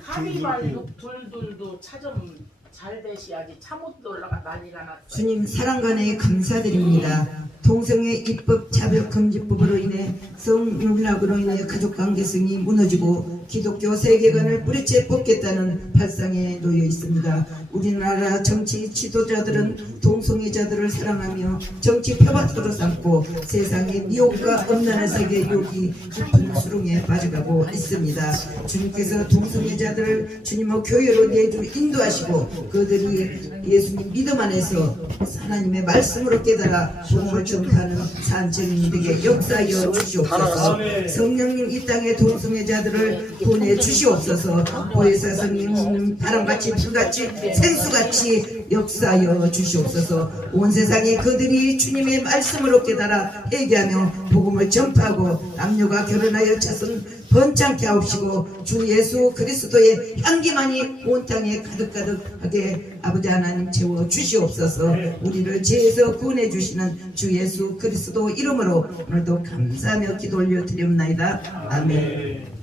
카니발 육둘둘도 차좀 잘 되셔야지. 차못도 올라가 난리가 났어요. 주님 사랑관에 감사드립니다. 동성애 입법 차별금지법으로 인해 성윤락으로 인해 가족관계성이 무너지고 기독교 세계관을 뿌리째 뽑겠다는 발상에 놓여 있습니다. 우리나라 정치 지도자들은 동성애자들을 사랑하며 정치 표밭으로 삼고 세상의 미혹과 엄난한 세계 유혹이 깊은 수렁에 빠져가고 있습니다. 주님께서 동성애자들을 주님의 교회로 내주 인도하시고 그들이 예수님 믿음 안에서 하나님의 말씀으로 깨달아 복음을 전파하는 산증인들에게 역사하여 주시옵소서. 성령님 이 땅에 동성애자들을 보내주시옵소서. 보혜사 성령 바람같이 불같이 생수같이 역사하여 주시옵소서. 온 세상에 그들이 주님의 말씀으로 깨달아 회개하며 복음을 전파하고 남녀가 결혼하여 자손 번창케 하옵시고 주 예수 그리스도의 향기만이 온 땅에 가득가득하게 아버지 하나님 채워 주시옵소서. 우리를 죄에서 구원해 주시는 주 예수 그리스도 이름으로 오늘도 감사하며 기도 올려 드리옵나이다. 아멘.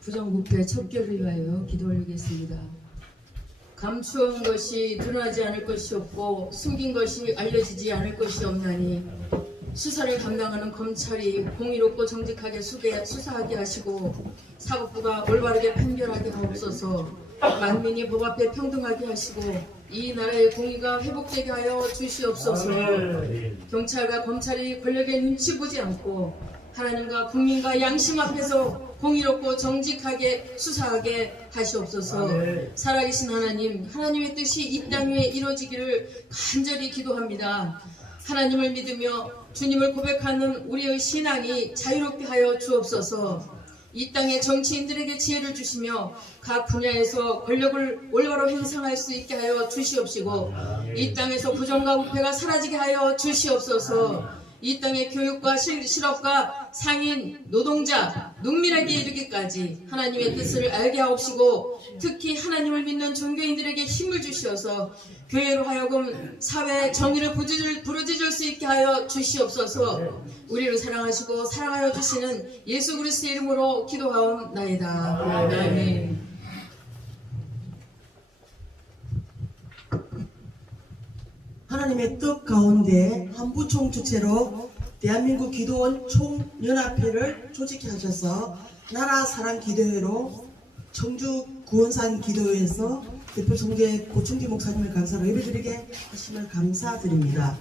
부정부패 척결을 위하여 기도 올리겠습니다. 감추어온 것이 드러나지 않을 것이 없고 숨긴 것이 알려지지 않을 것이 없나니 수사를 담당하는 검찰이 공의롭고 정직하게 수사하게 하시고 사법부가 올바르게 판결하게 하옵소서. 만민이 법 앞에 평등하게 하시고 이 나라의 공의가 회복되게 하여 주시옵소서. 경찰과 검찰이 권력의 눈치 보지 않고 하나님과 국민과 양심 앞에서 공의롭고 정직하게 수사하게 하시옵소서. 살아계신 하나님, 하나님의 뜻이 이 땅 위에 이루어지기를 간절히 기도합니다. 하나님을 믿으며 주님을 고백하는 우리의 신앙이 자유롭게 하여 주옵소서. 이 땅의 정치인들에게 지혜를 주시며 각 분야에서 권력을 올바로 행사할 수 있게 하여 주시옵시고 이 땅에서 부정과 부패가 사라지게 하여 주시옵소서. 이 땅의 교육과 실업과 상인, 노동자, 농민에게 이르기까지 하나님의 뜻을 알게 하옵시고 특히 하나님을 믿는 종교인들에게 힘을 주시어서 교회로 하여금 사회의 정의를 부르짖을 수 있게 하여 주시옵소서. 우리를 사랑하시고 사랑하여 주시는 예수 그리스도의 이름으로 기도하옵나이다. 아멘. 하나님의 뜻 가운데 한부총 주체로 대한민국 기도원 총연합회를 조직해 하셔서 나라 사랑 기도회로 청주 구원산 기도회에서 대표 총재 고충기 목사님을 감사로 예배드리게 하심을 감사드립니다.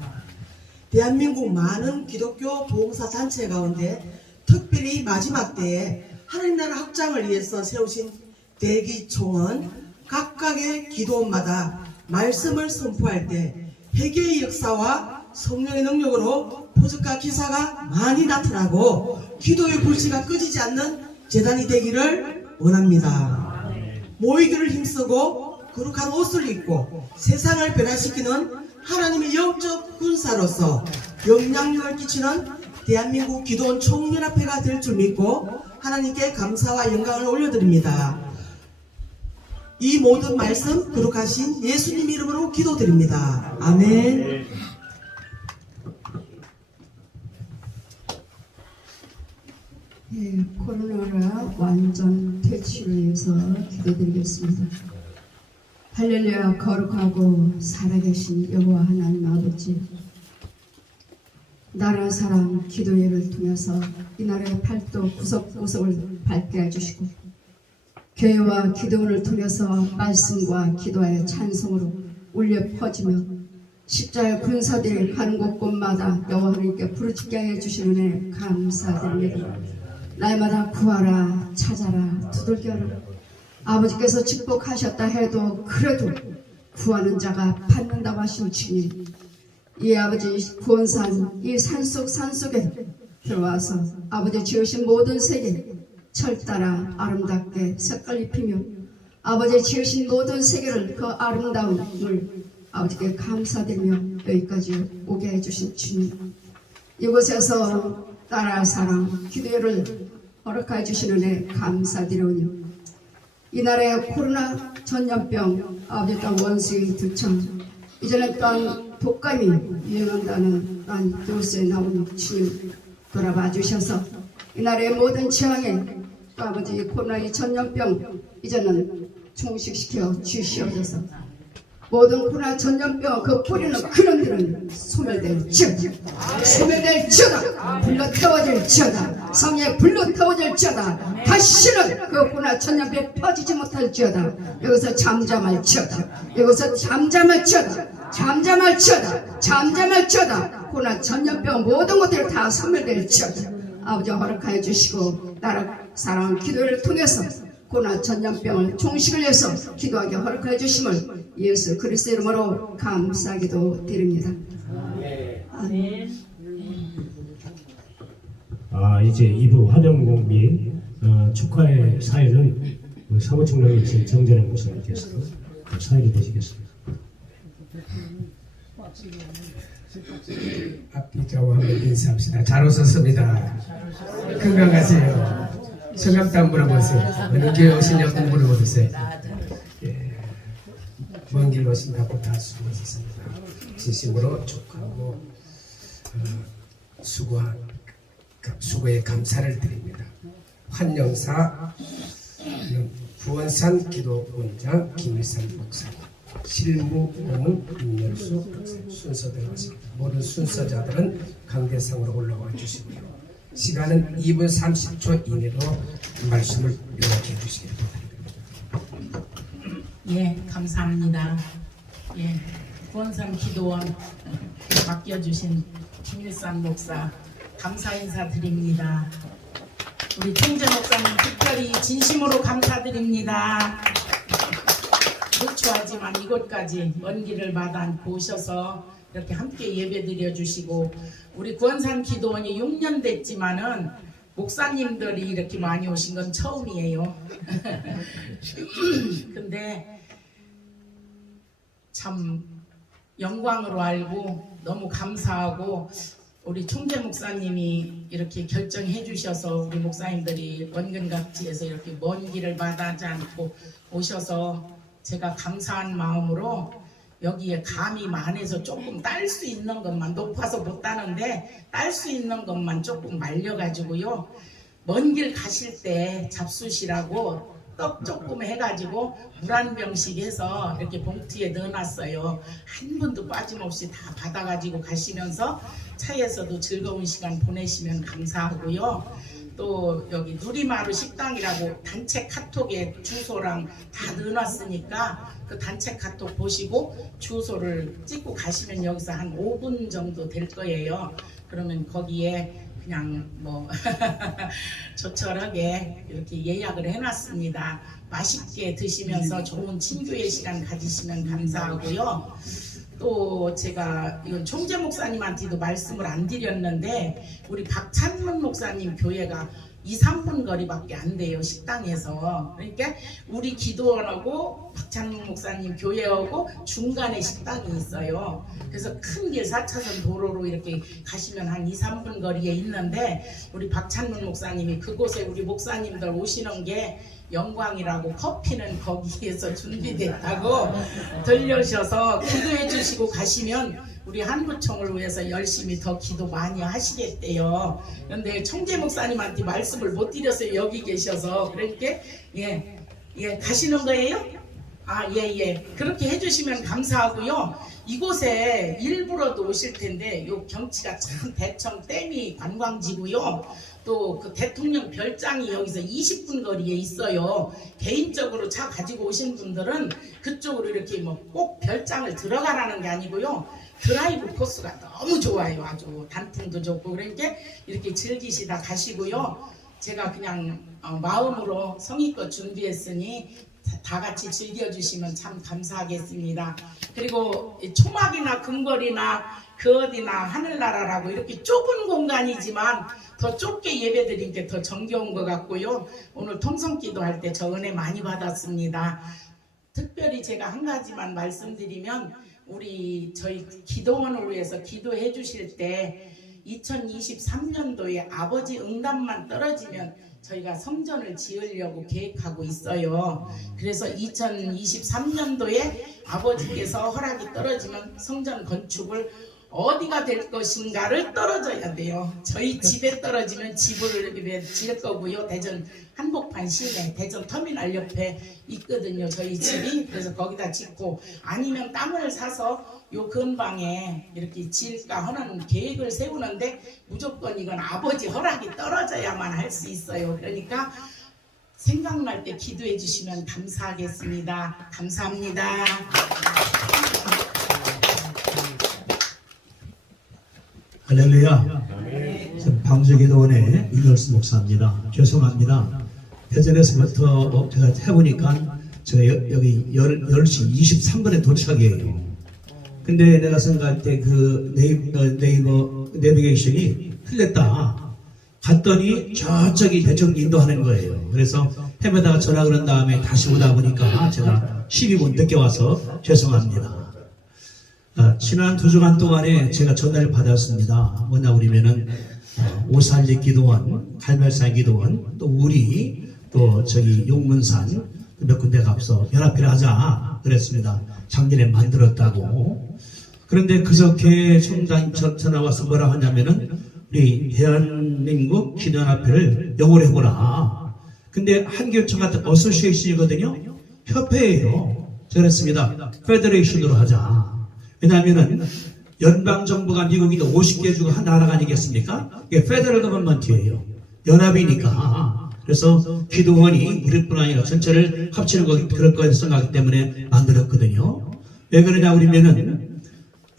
대한민국 많은 기독교 봉사 단체 가운데 특별히 마지막 때에 하나님 나라 확장을 위해서 세우신 대기총은 각각의 기도원마다 말씀을 선포할 때 회개의 역사와 성령의 능력으로 표적과 기사가 많이 나타나고 기도의 불씨가 꺼지지 않는 재단이 되기를 원합니다. 모이기를 힘쓰고 거룩한 옷을 입고 세상을 변화시키는 하나님의 영적 군사로서 영향력을 끼치는 대한민국 기도원 총연합회가 될 줄 믿고 하나님께 감사와 영광을 올려드립니다. 이 모든 말씀 거룩하신 예수님 이름으로 기도드립니다. 아멘. 코로나 완전 퇴치를 위해서 기도드리겠습니다. 할렐루야. 거룩하고 살아계신 여호와 하나님 아버지, 나라 사랑 기도회를 통해서 이 나라의 팔도 구석구석을 밝게 해주시고 교회와 기도원을 통해서 말씀과 기도의 찬송으로 울려 퍼지며 십자의 군사들이 가는 곳곳마다 여호와 하나님께 부르짖게 해주시는 은혜 감사드립니다. 날마다 구하라, 찾아라, 두들겨라. 아버지께서 축복하셨다 해도 그래도 구하는 자가 받는다고 하신 주님, 이 아버지 구원산 이 산속에 들어와서 아버지 지으신 모든 세계 철따라 아름답게 색깔 입히며 아버지 지으신 모든 세계를 그 아름다움을 아버지께 감사드리며 여기까지 오게 해주신 주님, 이곳에서 나라 사랑 기도회를 허락해 주시는 애 감사드리오니 이 나라의 코로나 전염병 아버지 또한 원수의 두청 이제는 또한 독감이 유행한다는 또한 뉴스에 나오는 주님 돌아봐 주셔서 이 나라의 모든 재앙에 또 아버지 코로나 전염병 이제는 종식시켜 주시옵소서. 모든 코로나 전염병 그 뿌리는 근원들은 소멸될지어다. 소멸될지어다. 불러 태워질지어다. 성에 불러 태워질지어다. 다시는 그 코로나 전염병 퍼지지 못할지어다. 여기서 잠잠할지어다. 여기서 잠잠할지어다. 잠잠할지어다. 잠잠할지어다. 코로나 전염병 모든 것들을 다 소멸될지어다. 아버지 허락하여 주시고 나라 사랑 기도를 통해서 코로나 전염병을 종식을 위해서 기도하게 허락하여 주심을 예수 그리스도 이름으로 감사기도 드립니다. 아멘. 이제 2부 환영곡 및 축하의 사회는 사무총장이신 정재래 목사님께서 사회를 보시겠습니다. 앞뒤 좌우하며 인사합시다. 잘 오셨습니다. 건강하세요. 성함도 안 물어보세요. 어느 교회 오시냐고 물어보세요. 먼 길 오신다고 다 수고하셨습니다. 진심으로 축하하고 수고에 감사를 드립니다. 환영사 구원산 기도원장 김일산 목사, 실무공은 임열수 목사 순서대로 하십니다. 모든 순서자들은 강대상으로 올라와 주시고요. 시간은 2분 30초 이내로 말씀을 요약해 주시기 바랍니다. 예, 감사합니다. 예, 구원산 기도원 맡겨주신 김일산 목사 감사 인사드립니다. 우리 총재 목사님 특별히 진심으로 감사드립니다. 부추하지만 이곳까지 먼 길을 마다않고 오셔서 이렇게 함께 예배드려 주시고, 우리 구원산 기도원이 6년 됐지만은 목사님들이 이렇게 많이 오신 건 처음이에요. 근데 참 영광으로 알고 너무 감사하고, 우리 총재 목사님이 이렇게 결정해 주셔서 우리 목사님들이 원근각지에서 이렇게 먼 길을 마다하지 않고 오셔서 제가 감사한 마음으로 여기에 감이 많아서 조금 딸 수 있는 것만, 높아서 못 따는데 딸 수 있는 것만 조금 말려가지고요, 먼 길 가실 때 잡수시라고 떡 조금 해가지고 물 한 병씩 해서 이렇게 봉투에 넣어놨어요. 한 분도 빠짐없이 다 받아가지고 가시면서 차에서도 즐거운 시간 보내시면 감사하고요. 또 여기 누리마루 식당이라고 단체 카톡에 주소랑 다 넣어놨으니까 그 단체 카톡 보시고 주소를 찍고 가시면 여기서 한 5분 정도 될 거예요. 그러면 거기에 그냥 뭐 조촐하게 이렇게 예약을 해놨습니다. 맛있게 드시면서 좋은 친교의 시간 가지시면 감사하고요. 또 제가 이건 총재 목사님한테도 말씀을 안 드렸는데, 우리 박찬문 목사님 교회가 2-3분 거리밖에 안 돼요, 식당에서. 그러니까 우리 기도원하고 박찬문 목사님 교회하고 중간에 식당이 있어요. 그래서 큰 길 4차선 도로로 이렇게 가시면 한 2-3분 거리에 있는데, 우리 박찬문 목사님이 그곳에 우리 목사님들 오시는 게 영광이라고 커피는 거기에서 준비됐다고 들려주셔서 기도해 주시고 가시면 우리 한부총을 위해서 열심히 더 기도 많이 하시겠대요. 그런데 총재 목사님한테 말씀을 못 드렸어요, 여기 계셔서. 그러니까 예 가시는 거예요? 예. 그렇게 해주시면 감사하고요. 이곳에 일부러도 오실 텐데 요 경치가 참 대청 댐이 관광지고요. 또 그 대통령 별장이 여기서 20분 거리에 있어요. 개인적으로 차 가지고 오신 분들은 그쪽으로 이렇게 뭐 꼭 별장을 들어가라는 게 아니고요. 드라이브 코스가 너무 좋아요. 아주 단풍도 좋고 그러니까 이렇게 즐기시다 가시고요. 제가 그냥 마음으로 성의껏 준비했으니 다 같이 즐겨주시면 참 감사하겠습니다. 그리고 초막이나 금거리나 그 어디나 하늘나라라고 이렇게 좁은 공간이지만 더 좁게 예배드린 게 더 정겨운 것 같고요. 오늘 통성기도 할 때 저 은혜 많이 받았습니다. 특별히 제가 한 가지만 말씀드리면 저희 기도원을 위해서 기도해 주실 때 2023년도에 아버지 응답만 떨어지면 저희가 성전을 지으려고 계획하고 있어요. 그래서 2023년도에 아버지께서 허락이 떨어지면 성전 건축을 어디가 될 것인가를 떨어져야 돼요. 저희 집에 떨어지면 집을 지을 거고요. 대전 한복판 시내 대전 터미널 옆에 있거든요. 저희 집이. 그래서 거기다 짓고 아니면 땅을 사서 요 근방에 이렇게 지을까 하는 계획을 세우는데 무조건 이건 아버지 허락이 떨어져야만 할 수 있어요. 그러니까 생각날 때 기도해 주시면 감사하겠습니다. 감사합니다. 할렐루야. 방주기도원의 윤열수 목사입니다. 죄송합니다. 대전에서부터 제가 해보니까 제가 여기 10시 23분에 도착이에요. 근데 내가 생각할 때 그 네이버 내비게이션이 틀렸다. 갔더니 저쪽이 대전 인도하는 거예요. 그래서 해마다가 전화 그런 다음에 다시 오다 보니까 제가 12분 늦게 와서 죄송합니다. 지난 2주간 동안에 제가 전화를 받았습니다. 뭐냐 그러면은 오산리 기도원, 갈멜산 기도원, 또 우리 또 저기 용문산 몇 군데 가서 연합회를 하자 그랬습니다. 작년에 만들었다고. 그런데 그저께 총장 전화 와서 뭐라 하냐면은 우리 대한민국 기도연합회를 영어로 해보라. 근데 한교총 같은 어소시에이션이거든요. 협회예요. 그랬습니다. 페더레이션으로 하자. 왜냐하면은 연방정부가 미국이도 50개 주고 한 나라가 아니겠습니까? 이게 페더럴 거버먼트예요. 연합이니까. 그래서 기도원이 우리뿐 아니라 전체를 합치는 거 그럴 거에 생각하기 때문에 만들었거든요. 왜 그러냐 그러면은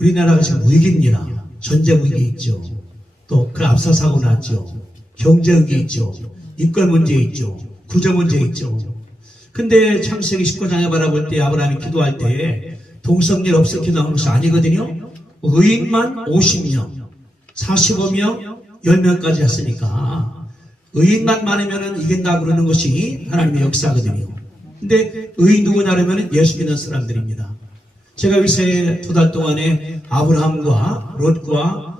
우리나라가 지금 위기입니다. 전쟁 위기 있죠. 또 그 앞서 사고 났죠. 경제 위기 있죠. 인권 문제 있죠. 구조 문제 있죠. 근데 창세기 19장에 바라볼 때 아브라함이 기도할 때 동성일 없을 기도하는 것이 아니거든요. 의인만 50명, 45명, 10명까지 했으니까 의인만 많으면 이긴다 그러는 것이 하나님의 역사거든요. 근데 의인 누구냐 하면 예수 믿는 사람들입니다. 제가 위세 2달 동안에 아브라함과 롯과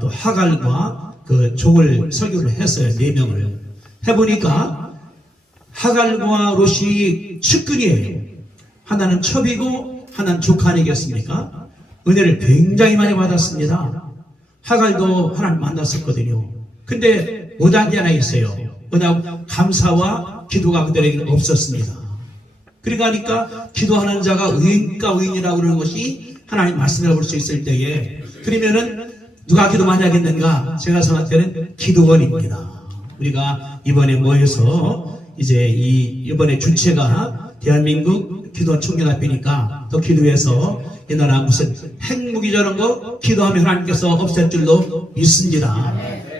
또 하갈과 그 종을 설교를 했어요. 4명을 해보니까 하갈과 롯이 측근이에요. 하나는 첩이고 하나는 조카 아니겠습니까? 은혜를 굉장히 많이 받았습니다. 하갈도 하나님 만났었거든요. 근데 못한 게 하나 있어요. 뭐냐고 감사와 기도가 그들에게는 없었습니다. 그러니까 기도하는 자가 의인과 의인이라고 그러는 것이 하나님 말씀을 볼 수 있을 때에 그러면은 누가 기도 많이 하겠는가? 제가 생각할 때는 기도원입니다. 우리가 이번에 모여서 이제 이번에 주체가 대한민국 기도원 총연합회니까 또 기도해서 이 나라 무슨 핵무기 저런 거 기도하면 하나님께서 없앨 줄로 믿습니다.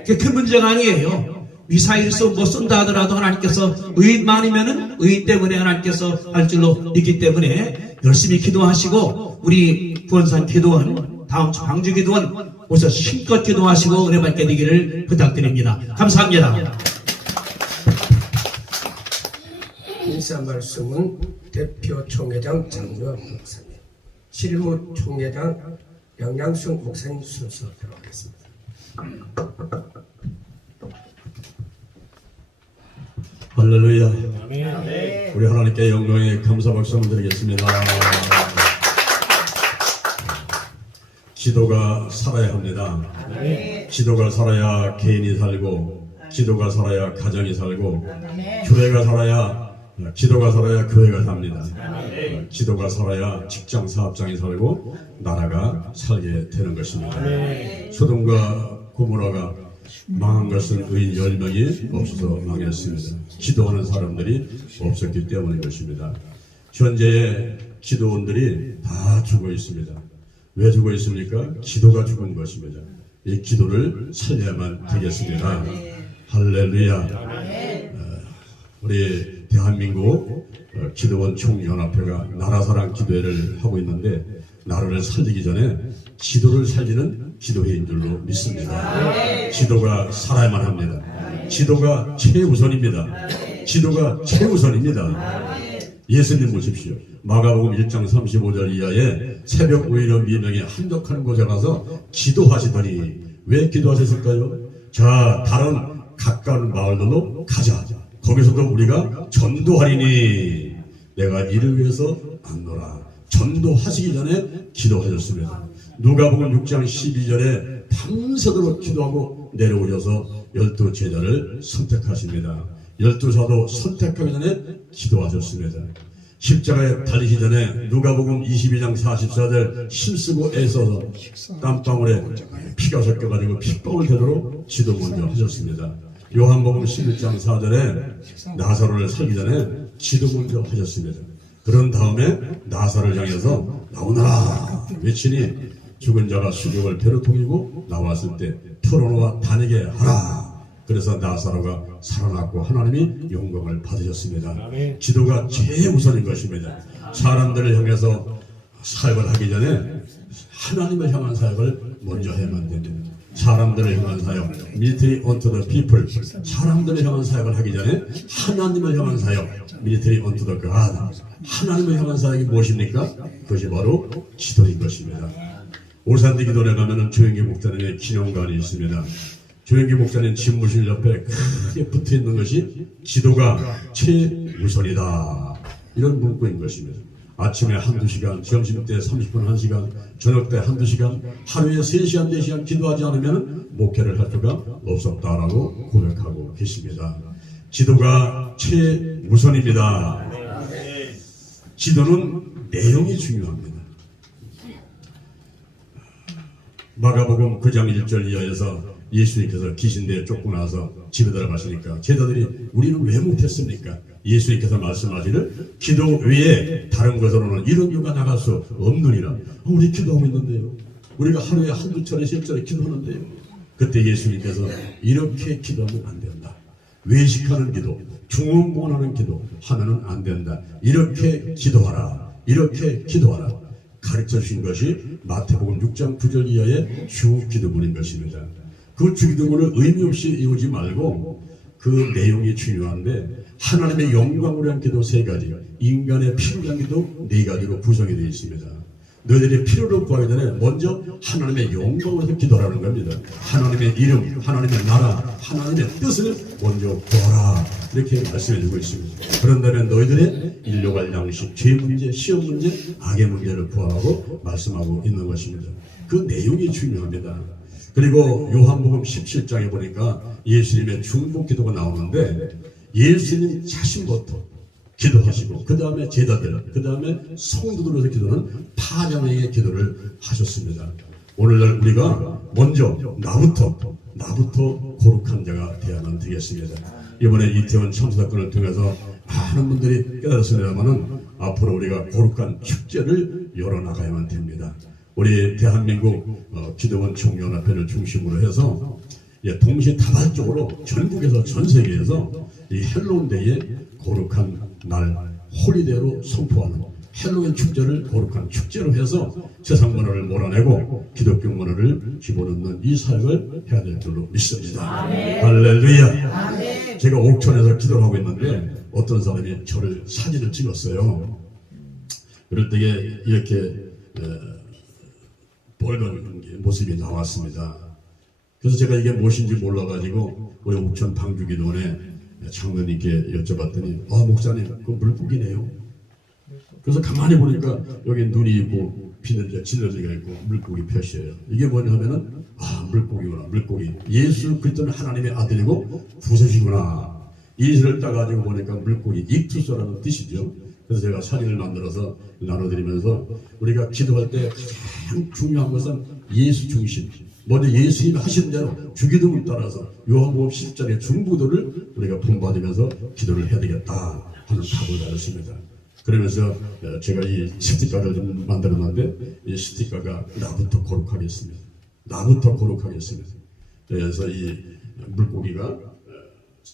그게 큰 문제가 아니에요. 미사일 뭐 쏜다 하더라도 하나님께서 의인 많으면은 의인 때문에 하나님께서 할 줄로 믿기 때문에 열심히 기도하시고 우리 구원산 기도원 다음 주 광주 기도원 오셔서 힘껏 기도하시고 은혜 받게 되기를 부탁드립니다. 감사합니다. 인사 말씀은 대표 총회장 장로환 목사님, 실무 총회장 양양순 목사님 순서 들어가겠습니다. 할렐루야. 우리 하나님께 영광의 감사 박수를 드리겠습니다. 기도가 살아야 합니다. 기도가 살아야 개인이 살고, 기도가 살아야 가정이 살고, 교회가 살아야 기도가 살아야 교회가 삽니다. 기도가 살아야 직장 사업장이 살고 나라가 살게 되는 것입니다. 소돔과 고모라가 망한 것은 의인 10명이 없어서 망했습니다. 기도하는 사람들이 없었기 때문인 것입니다. 현재의 기도원들이 다 죽어 있습니다. 왜 죽어 있습니까? 기도가 죽은 것입니다. 이 기도를 살려야만 되겠습니다. 할렐루야. 우리 대한민국 기도원 총연합회가 나라사랑 기도회를 하고 있는데 나라를 살리기 전에 기도를 살리는 기도회인 줄로 믿습니다. 기도가 살아야만 합니다. 기도가 최우선입니다. 기도가 최우선입니다. 예수님 보십시오. 마가복음 1장 35절 이하에 새벽 오히려 미명에 한적한 곳에 가서 기도하시더니 왜 기도하셨을까요? 자, 다른 가까운 마을들로 가자. 거기서도 우리가 전도하리니 내가 이를 위해서 안노라. 전도하시기 전에 기도하셨습니다. 누가복음 6장 12절에 밤새도록 기도하고 내려오셔서 12 제자를 선택하십니다. 12사도 선택하기 전에 기도하셨습니다. 십자가에 달리기 전에 누가복음 22장 44절 힘쓰고 애써서 땀방울에 피가 섞여가지고 핏방울 되도록 기도 먼저 하셨습니다. 요한복음 11장 4절에 나사로를 살기 전에 기도 먼저 하셨습니다. 그런 다음에 나사로를 향해서 나오너라 외치니 죽은 자가 수족을 배로 통이고 나왔을 때 토로노와 다니게 하라. 그래서 나사로가 살아났고 하나님이 영광을 받으셨습니다. 기도가 최우선인 것입니다. 사람들을 향해서 사역을 하기 전에 하나님을 향한 사역을 먼저 해야만 됩니다. 사람들을 향한 사역, military unto the people. 사람들을 향한 사역을 하기 전에 하나님을 향한 사역, military unto the God. 하나님을 향한 사역이 무엇입니까? 그것이 바로 기도인 것입니다. 오산디 기도에 가면은 조영기 목사님의 기념관이 있습니다. 조영기 목사님 집무실 옆에 크게 붙어 있는 것이 기도가 최우선이다. 이런 문구인 것입니다. 아침에 한두 시간, 점심때 30분 1시간, 저녁때 한두 시간, 하루에 3시간, 4시간 기도하지 않으면 목회를 할 수가 없었다라고 고백하고 계십니다. 기도가 최우선입니다. 기도는 내용이 중요합니다. 마가복음 9장 1절 이하에서 예수님께서 귀신대에 쫓고 나서 집에 들어가시니까 제자들이 우리는 왜 못했습니까? 예수님께서 말씀하시를 기도 외에 다른 것으로는 이런 이유가 나갈 수 없느니라. 우리 기도하고 있는데요. 우리가 하루에 한두 차례 세 차례 기도하는데요. 그때 예수님께서 이렇게 기도하면 안 된다. 외식하는 기도, 중언부언하는 기도 하면은 안 된다. 이렇게 기도하라. 이렇게 기도하라. 가르쳐 주신 것이 마태복음 6장 9절 이하의 주 기도문인 것입니다. 그 주 기도문을 의미 없이 외우지 말고 그 내용이 중요한데 하나님의 영광을 위한 기도 3가지, 인간의 필요를 위한 기도 4가지로 구성이 되어 있습니다. 너희들이 필요를 구하기 전에 먼저 하나님의 영광을 위해서 기도하라는 겁니다. 하나님의 이름, 하나님의 나라, 하나님의 뜻을 먼저 구하라. 이렇게 말씀해 주고 있습니다. 그런다면 너희들의 일용할 양식, 죄 문제, 시험 문제, 악의 문제를 구하라고 말씀하고 있는 것입니다. 그 내용이 중요합니다. 그리고 요한복음 17장에 보니까 예수님의 중보 기도가 나오는데 예수님 자신부터 기도하시고 그 다음에 제자들, 그 다음에 성도들에서 기도는 파장의 기도를 하셨습니다. 오늘날 우리가 먼저 나부터 거룩한 자가 되어야만 되겠습니다. 이번에 이태원 참사 사건을 통해서 많은 분들이 깨달았습니다만은 앞으로 우리가 거룩한 축제를 열어나가야만 됩니다. 우리 대한민국 기도원 총연합회를 중심으로 해서 동시다발적으로 전국에서 전 세계에서 이 헬로윈데이에 거룩한 날 홀리데이로 선포하는 헬로윈 축제를 거룩한 축제로 해서 세상 문화를 몰아내고 기독교 문화를 집어넣는 이 사역을 해야 될 줄로 믿습니다. 할렐루야. 제가 옥천에서 기도를 하고 있는데 어떤 사람이 저를 사진을 찍었어요. 그럴 때에 이렇게 빨간 모습이 나왔습니다. 그래서 제가 이게 무엇인지 몰라가지고 우리 옥천 방주기도원에 장로님께 여쭤봤더니 목사님 그 물고기네요. 그래서 가만히 보니까 여기 눈이 있고 비늘이 질러지가 있고 물고기 표시예요. 이게 뭐냐 하면은 물고기구나. 물고기. 예수 그리스도는 하나님의 아들이고 구세주구나. 이슬을 따가지고 보니까 물고기 익투소라는 뜻이죠. 그래서 제가 사진을 만들어서 나눠드리면서 우리가 기도할 때 가장 중요한 것은 예수 중심, 먼저 예수님이 하신 대로 주기도를 따라서 요한복음 10절의 중보도를 우리가 본받으면서 기도를 해야 되겠다 하는 답을 받았습니다. 그러면서 제가 이 스티커를 좀 만들어놨는데 이 스티커가 나부터 거룩하겠습니다. 나부터 거룩하겠습니다. 그래서 이 물고기가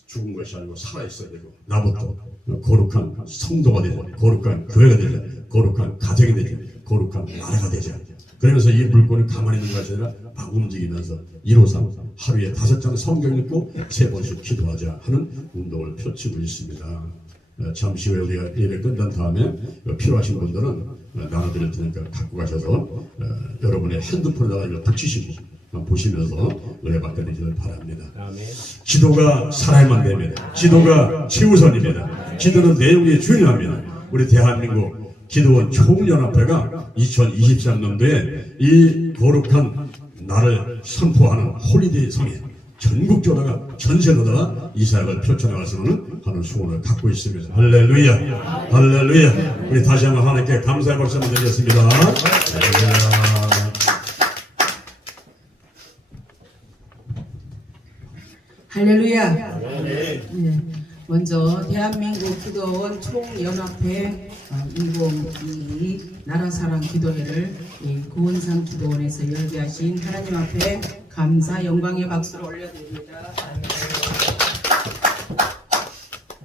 죽은 것이 아니고 살아있어야 되고 나부터 거룩한 성도가 되자, 거룩한 교회가 되자, 거룩한 가정이 되자, 거룩한 나라가 되자. 그러면서 이 물고기는 가만히 있는 것이 아니라 막 움직이면서 153 하루에 5장 성경 읽고 3번씩 기도하자 하는 운동을 펼치고 있습니다. 잠시 후에 우리가 예배 끝난 다음에 필요하신 분들은 나눠드릴 테니까 갖고 가셔서 여러분의 핸드폰에다가 이거 붙이시고 보시면서 은혜 받게 되시길 바랍니다. 기도가 살아야만 됩니다. 기도가 최우선입니다. 기도는 내용이 중요합니다. 우리 대한민국 기도원 총연합회가 2023년도에 이 거룩한 날을 선포하는 홀리데이 성에 전국적으로다가 전세로다가 이 사역을 펼쳐나갔으면 하는 소원을 갖고 있습니다. 할렐루야, 할렐루야. 우리 다시 한번 하나님께 감사의 박수 한번 드리겠습니다. 할렐루야. 네. 먼저 대한민국 기도원 총연합회 2022 나라사랑 기도회를 고은상 기도원에서 열게 하신 하나님 앞에 감사 영광의 박수를 올려드립니다.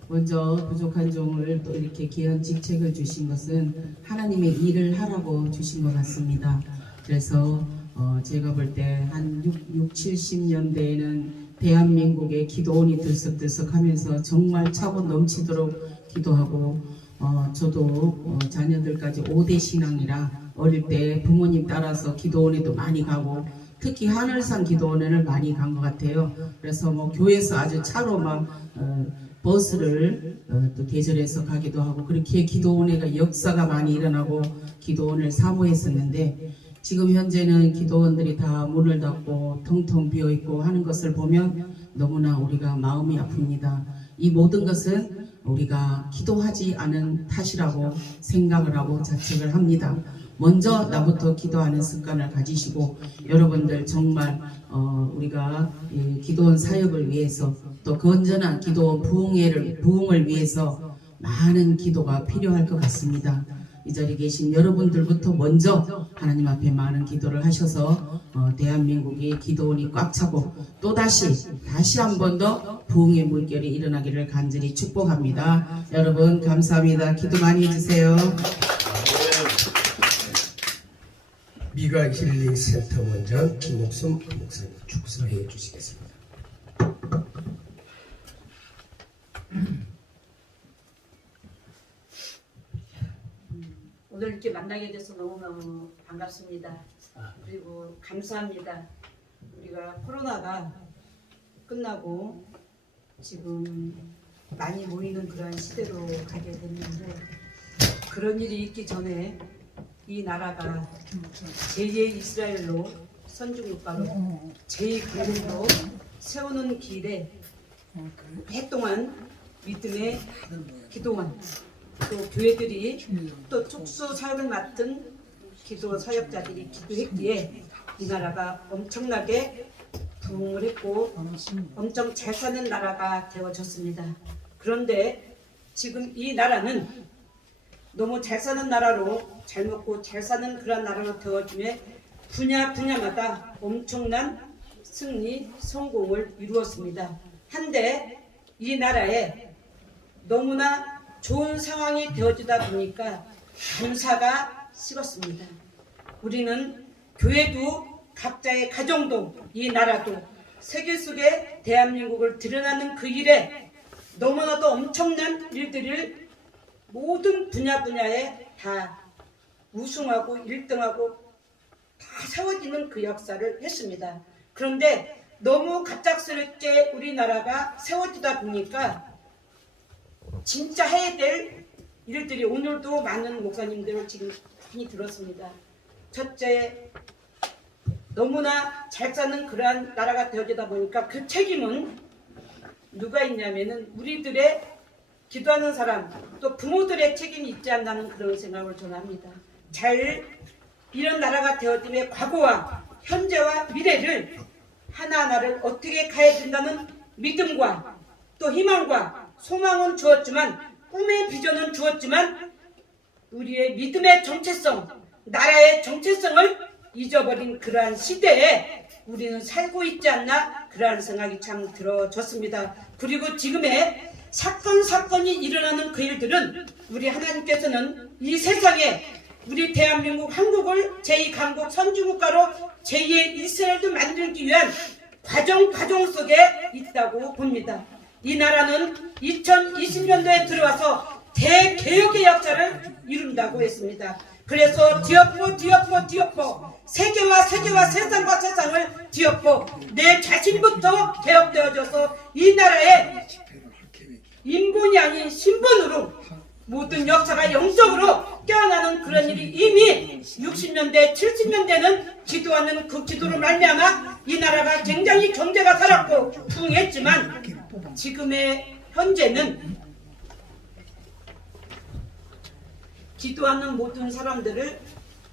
먼저 부족한 종을 또 이렇게 귀한 직책을 주신 것은 하나님의 일을 하라고 주신 것 같습니다. 그래서 제가 볼 때 한 70년대에는 대한민국의 기도원이 들썩들썩하면서 정말 차고 넘치도록 기도하고 저도 자녀들까지 5대 신앙이라 어릴 때 부모님 따라서 기도원에도 많이 가고 특히 하늘산 기도원에는 많이 간 것 같아요. 그래서 뭐 교회에서 아주 차로 막 버스를 또 대절해서 가기도 하고 그렇게 기도원회가 역사가 많이 일어나고 기도원을 사모했었는데 지금 현재는 기도원들이 다 문을 닫고 텅텅 비어있고 하는 것을 보면 너무나 우리가 마음이 아픕니다. 이 모든 것은 우리가 기도하지 않은 탓이라고 생각을 하고 자책을 합니다. 먼저 나부터 기도하는 습관을 가지시고 여러분들 정말 우리가 기도원 사역을 위해서 또 건전한 기도원 부흥을 위해서 많은 기도가 필요할 것 같습니다. 이 자리에 계신 여러분들부터 먼저 하나님 앞에 많은 기도를 하셔서 대한민국이 기도원이 꽉 차고 또다시 한 번 더 부흥의 물결이 일어나기를 간절히 축복합니다. 여러분 감사합니다. 기도 많이 해주세요. 미가 힐링 센터 원장 김옥순 목사님 축사해 주시겠습니다. 오늘 이렇게 만나게 돼서 너무너무 반갑습니다. 그리고 감사합니다. 우리가 코로나가 끝나고 지금 많이 모이는 그런 시대로 가게 됐는데 그런 일이 있기 전에 이 나라가 제2의 이스라엘로 선진국가로 제2강국으로 세우는 길에 오랫동안 믿음의 기도원 또 교회들이 또 특수 사역을 맡은 기도 사역자들이 기도했기에 이 나라가 엄청나게 부흥을 했고 엄청 잘 사는 나라가 되어졌습니다. 그런데 지금 이 나라는 너무 잘 사는 나라로 잘 먹고 잘 사는 그런 나라로 되어짐에 분야마다 엄청난 승리, 성공을 이루었습니다. 한데 이 나라에 너무나 좋은 상황이 되어지다 보니까 감사가 식었습니다. 우리는 교회도 각자의 가정도 이 나라도 세계 속에 대한민국을 드러나는 그 일에 너무나도 엄청난 일들을 모든 분야에 다 우승하고 1등하고 다 세워지는 그 역사를 했습니다. 그런데 너무 갑작스럽게 우리나라가 세워지다 보니까 진짜 해야 될 일들이 오늘도 많은 목사님들을 지금 많이 들었습니다. 첫째, 너무나 잘 사는 그러한 나라가 되어지다 보니까 그 책임은 누가 있냐면은 우리들의 기도하는 사람 또 부모들의 책임이 있지 않나는 그런 생각을 저는 합니다. 잘 이런 나라가 되었기에 과거와 현재와 미래를 하나하나를 어떻게 가야 된다는 믿음과 또 희망과 소망은 주었지만 꿈의 비전은 주었지만 우리의 믿음의 정체성, 나라의 정체성을 잊어버린 그러한 시대에 우리는 살고 있지 않나 그러한 생각이 참 들어졌습니다. 그리고 지금의 사건이 일어나는 그 일들은 우리 하나님께서는 이 세상에 우리 대한민국 한국을 제2강국 선진국가로 제2의 이스라엘도 만들기 위한 과정 속에 있다고 봅니다. 이 나라는 2020년도에 들어와서 대개혁의 역사를 이룬다고 했습니다. 그래서 뒤엎고 세계와 세상과 세상을 뒤엎고 내 자신부터 개혁되어져서 이 나라의 인본이 아닌 신본으로 모든 역사가 영적으로 깨어나는 그런 일이 이미 60년대 70년대는 기도하는 그 기도로 말미암아 이 나라가 굉장히 경제가 살았고 부흥했지만 지금의 현재는 기도하는 모든 사람들을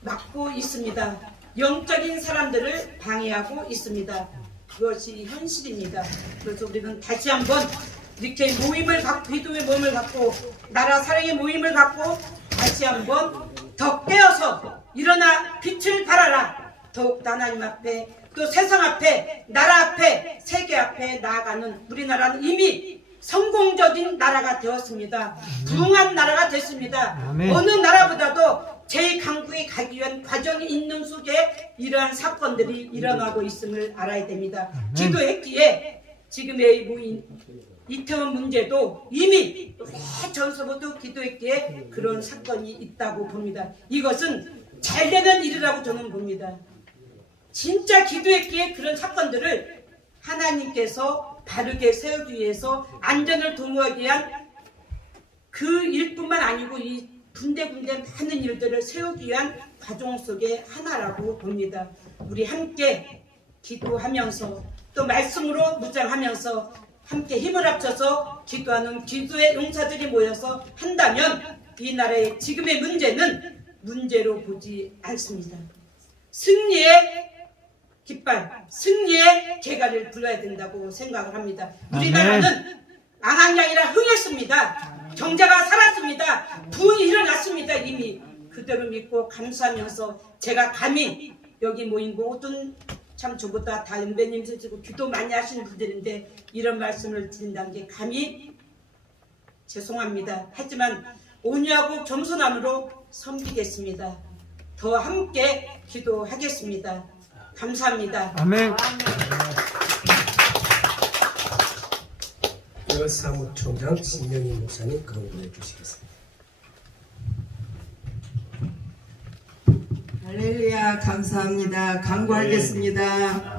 막고 있습니다. 영적인 사람들을 방해하고 있습니다. 그것이 현실입니다. 그래서 우리는 다시 한번 이렇게 모임을 갖고 기도의 모임을 갖고 나라 사랑의 모임을 갖고 다시 한번 더 깨어서 일어나 빛을 발하라. 더욱 하나님 앞에 또 세상 앞에 나라 앞에 세계 앞에 나아가는 우리나라는 이미 성공적인 나라가 되었습니다. 부흥한 나라가 됐습니다. 아멘. 어느 나라보다도 제2강국에 가기 위한 과정이 있는 속에 이러한 사건들이 일어나고 있음을 알아야 됩니다. 기도했기에 지금의 모인 이태원 문제도 이미 오래전서부터 기도했기에 그런 사건이 있다고 봅니다. 이것은 잘 되는 일이라고 저는 봅니다. 진짜 기도했기에 그런 사건들을 하나님께서 바르게 세우기 위해서 안전을 도모하기 위한 그 일뿐만 아니고 이 군데군데 많은 일들을 세우기 위한 과정 속의 하나라고 봅니다. 우리 함께 기도하면서 또 말씀으로 무장하면서 함께 힘을 합쳐서 기도하는 기도의 용사들이 모여서 한다면 이 나라의 지금의 문제는 문제로 보지 않습니다. 승리의 깃발, 승리의 개가를 불러야 된다고 생각을 합니다. 우리나라는 앙앙이 아니라 흥했습니다. 경제가 살았습니다. 부흥이 일어났습니다. 이미 그대로 믿고 감사하면서 제가 감히 여기 모인 모든 참 저보다 다 연배님 쓰시고 기도 많이 하시는 분들인데 이런 말씀을 드린다는 게 감히 죄송합니다. 하지만 온유하고 겸손함으로 섬기겠습니다. 더 함께 기도하겠습니다. 감사합니다. 아멘. 사무총장 신명희 목사님 강구해 주시겠습니다. 할렐루야, 감사합니다. 강구하겠습니다.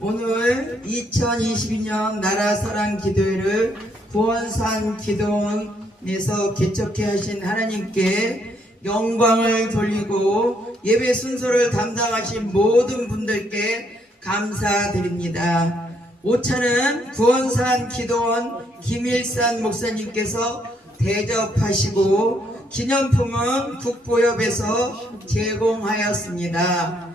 오늘 2022년 나라사랑 기도회를 구원산 기도원에서 개척해 하신 하나님께 영광을 돌리고 예배 순서를 담당하신 모든 분들께 감사드립니다. 오차는 구원산 기도원 김일산 목사님께서 대접하시고 기념품은 국보협에서 제공하였습니다.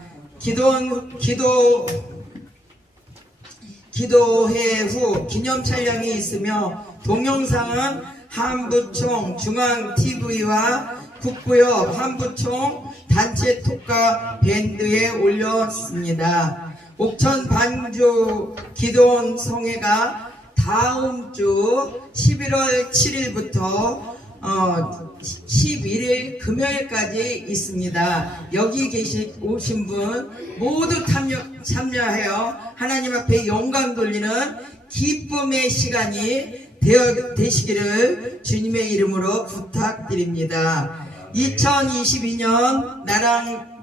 기도회 후 기념 촬영이 있으며 동영상은 한부총 중앙TV와 국부협 한부총 단체 톡과 밴드에 올렸습니다. 옥천 반주 기도원 성회가 다음 주 11월 7일부터 11일 금요일까지 있습니다. 여기 오신 분 모두 참여하여 하나님 앞에 영광 돌리는 기쁨의 시간이 되시기를 주님의 이름으로 부탁드립니다. 2022년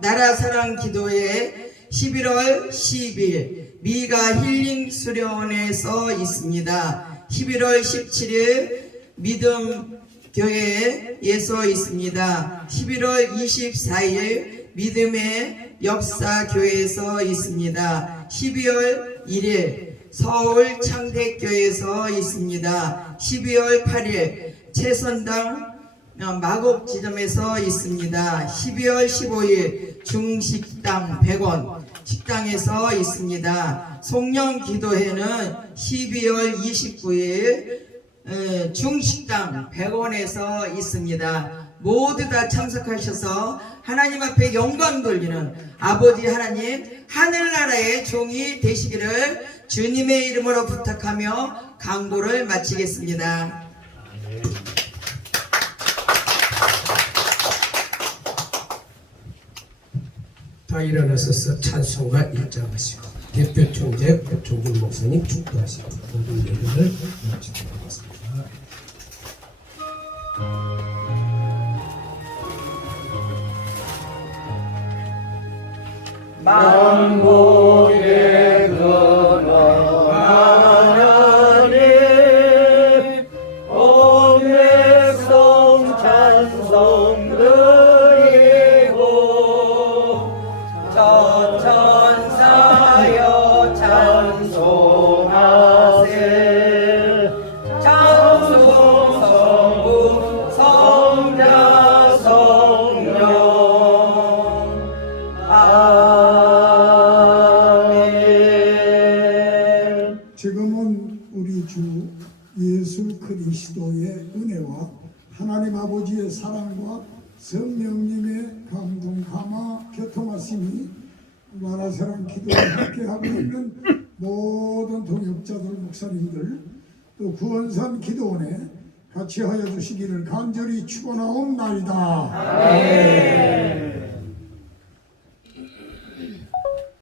나라사랑 기도회 11월 10일 미가 힐링 수련원에서 있습니다. 11월 17일 믿음 교회에서 있습니다. 11월 24일 믿음의 역사 교회에서 있습니다. 12월 1일 서울 창대교회에서 있습니다. 12월 8일 채선당 마곡 지점에서 있습니다. 12월 15일 중식당 100원 식당에서 있습니다. 송년 기도회는 12월 29일 중식당 100원에서 있습니다. 모두 다 참석하셔서 하나님 앞에 영광 돌리는 아버지 하나님 하늘나라의 종이 되시기를 주님의 이름으로 부탁하며 강구를 마치겠습니다. 다 일어나셔서 찬송가 일장하시고 대표 총재 고충준 목사님 축도하시고 모든 예배를 마치도록 하겠습니다. 만국의 근원 하나님 온 백성 찬송 드리고 천천사여 찬송하세 찬송 성부 성자 성령 지금은 우리 주 예수 그리스도의 은혜와 하나님 아버지의 사랑과 성령님의 감동 감화 교통하심이 나라사랑 기도를 함께하고 있는 모든 동역자들 목사님들 또 구원산 기도원에 같이 하여 주시기를 간절히 축원하옵나이다.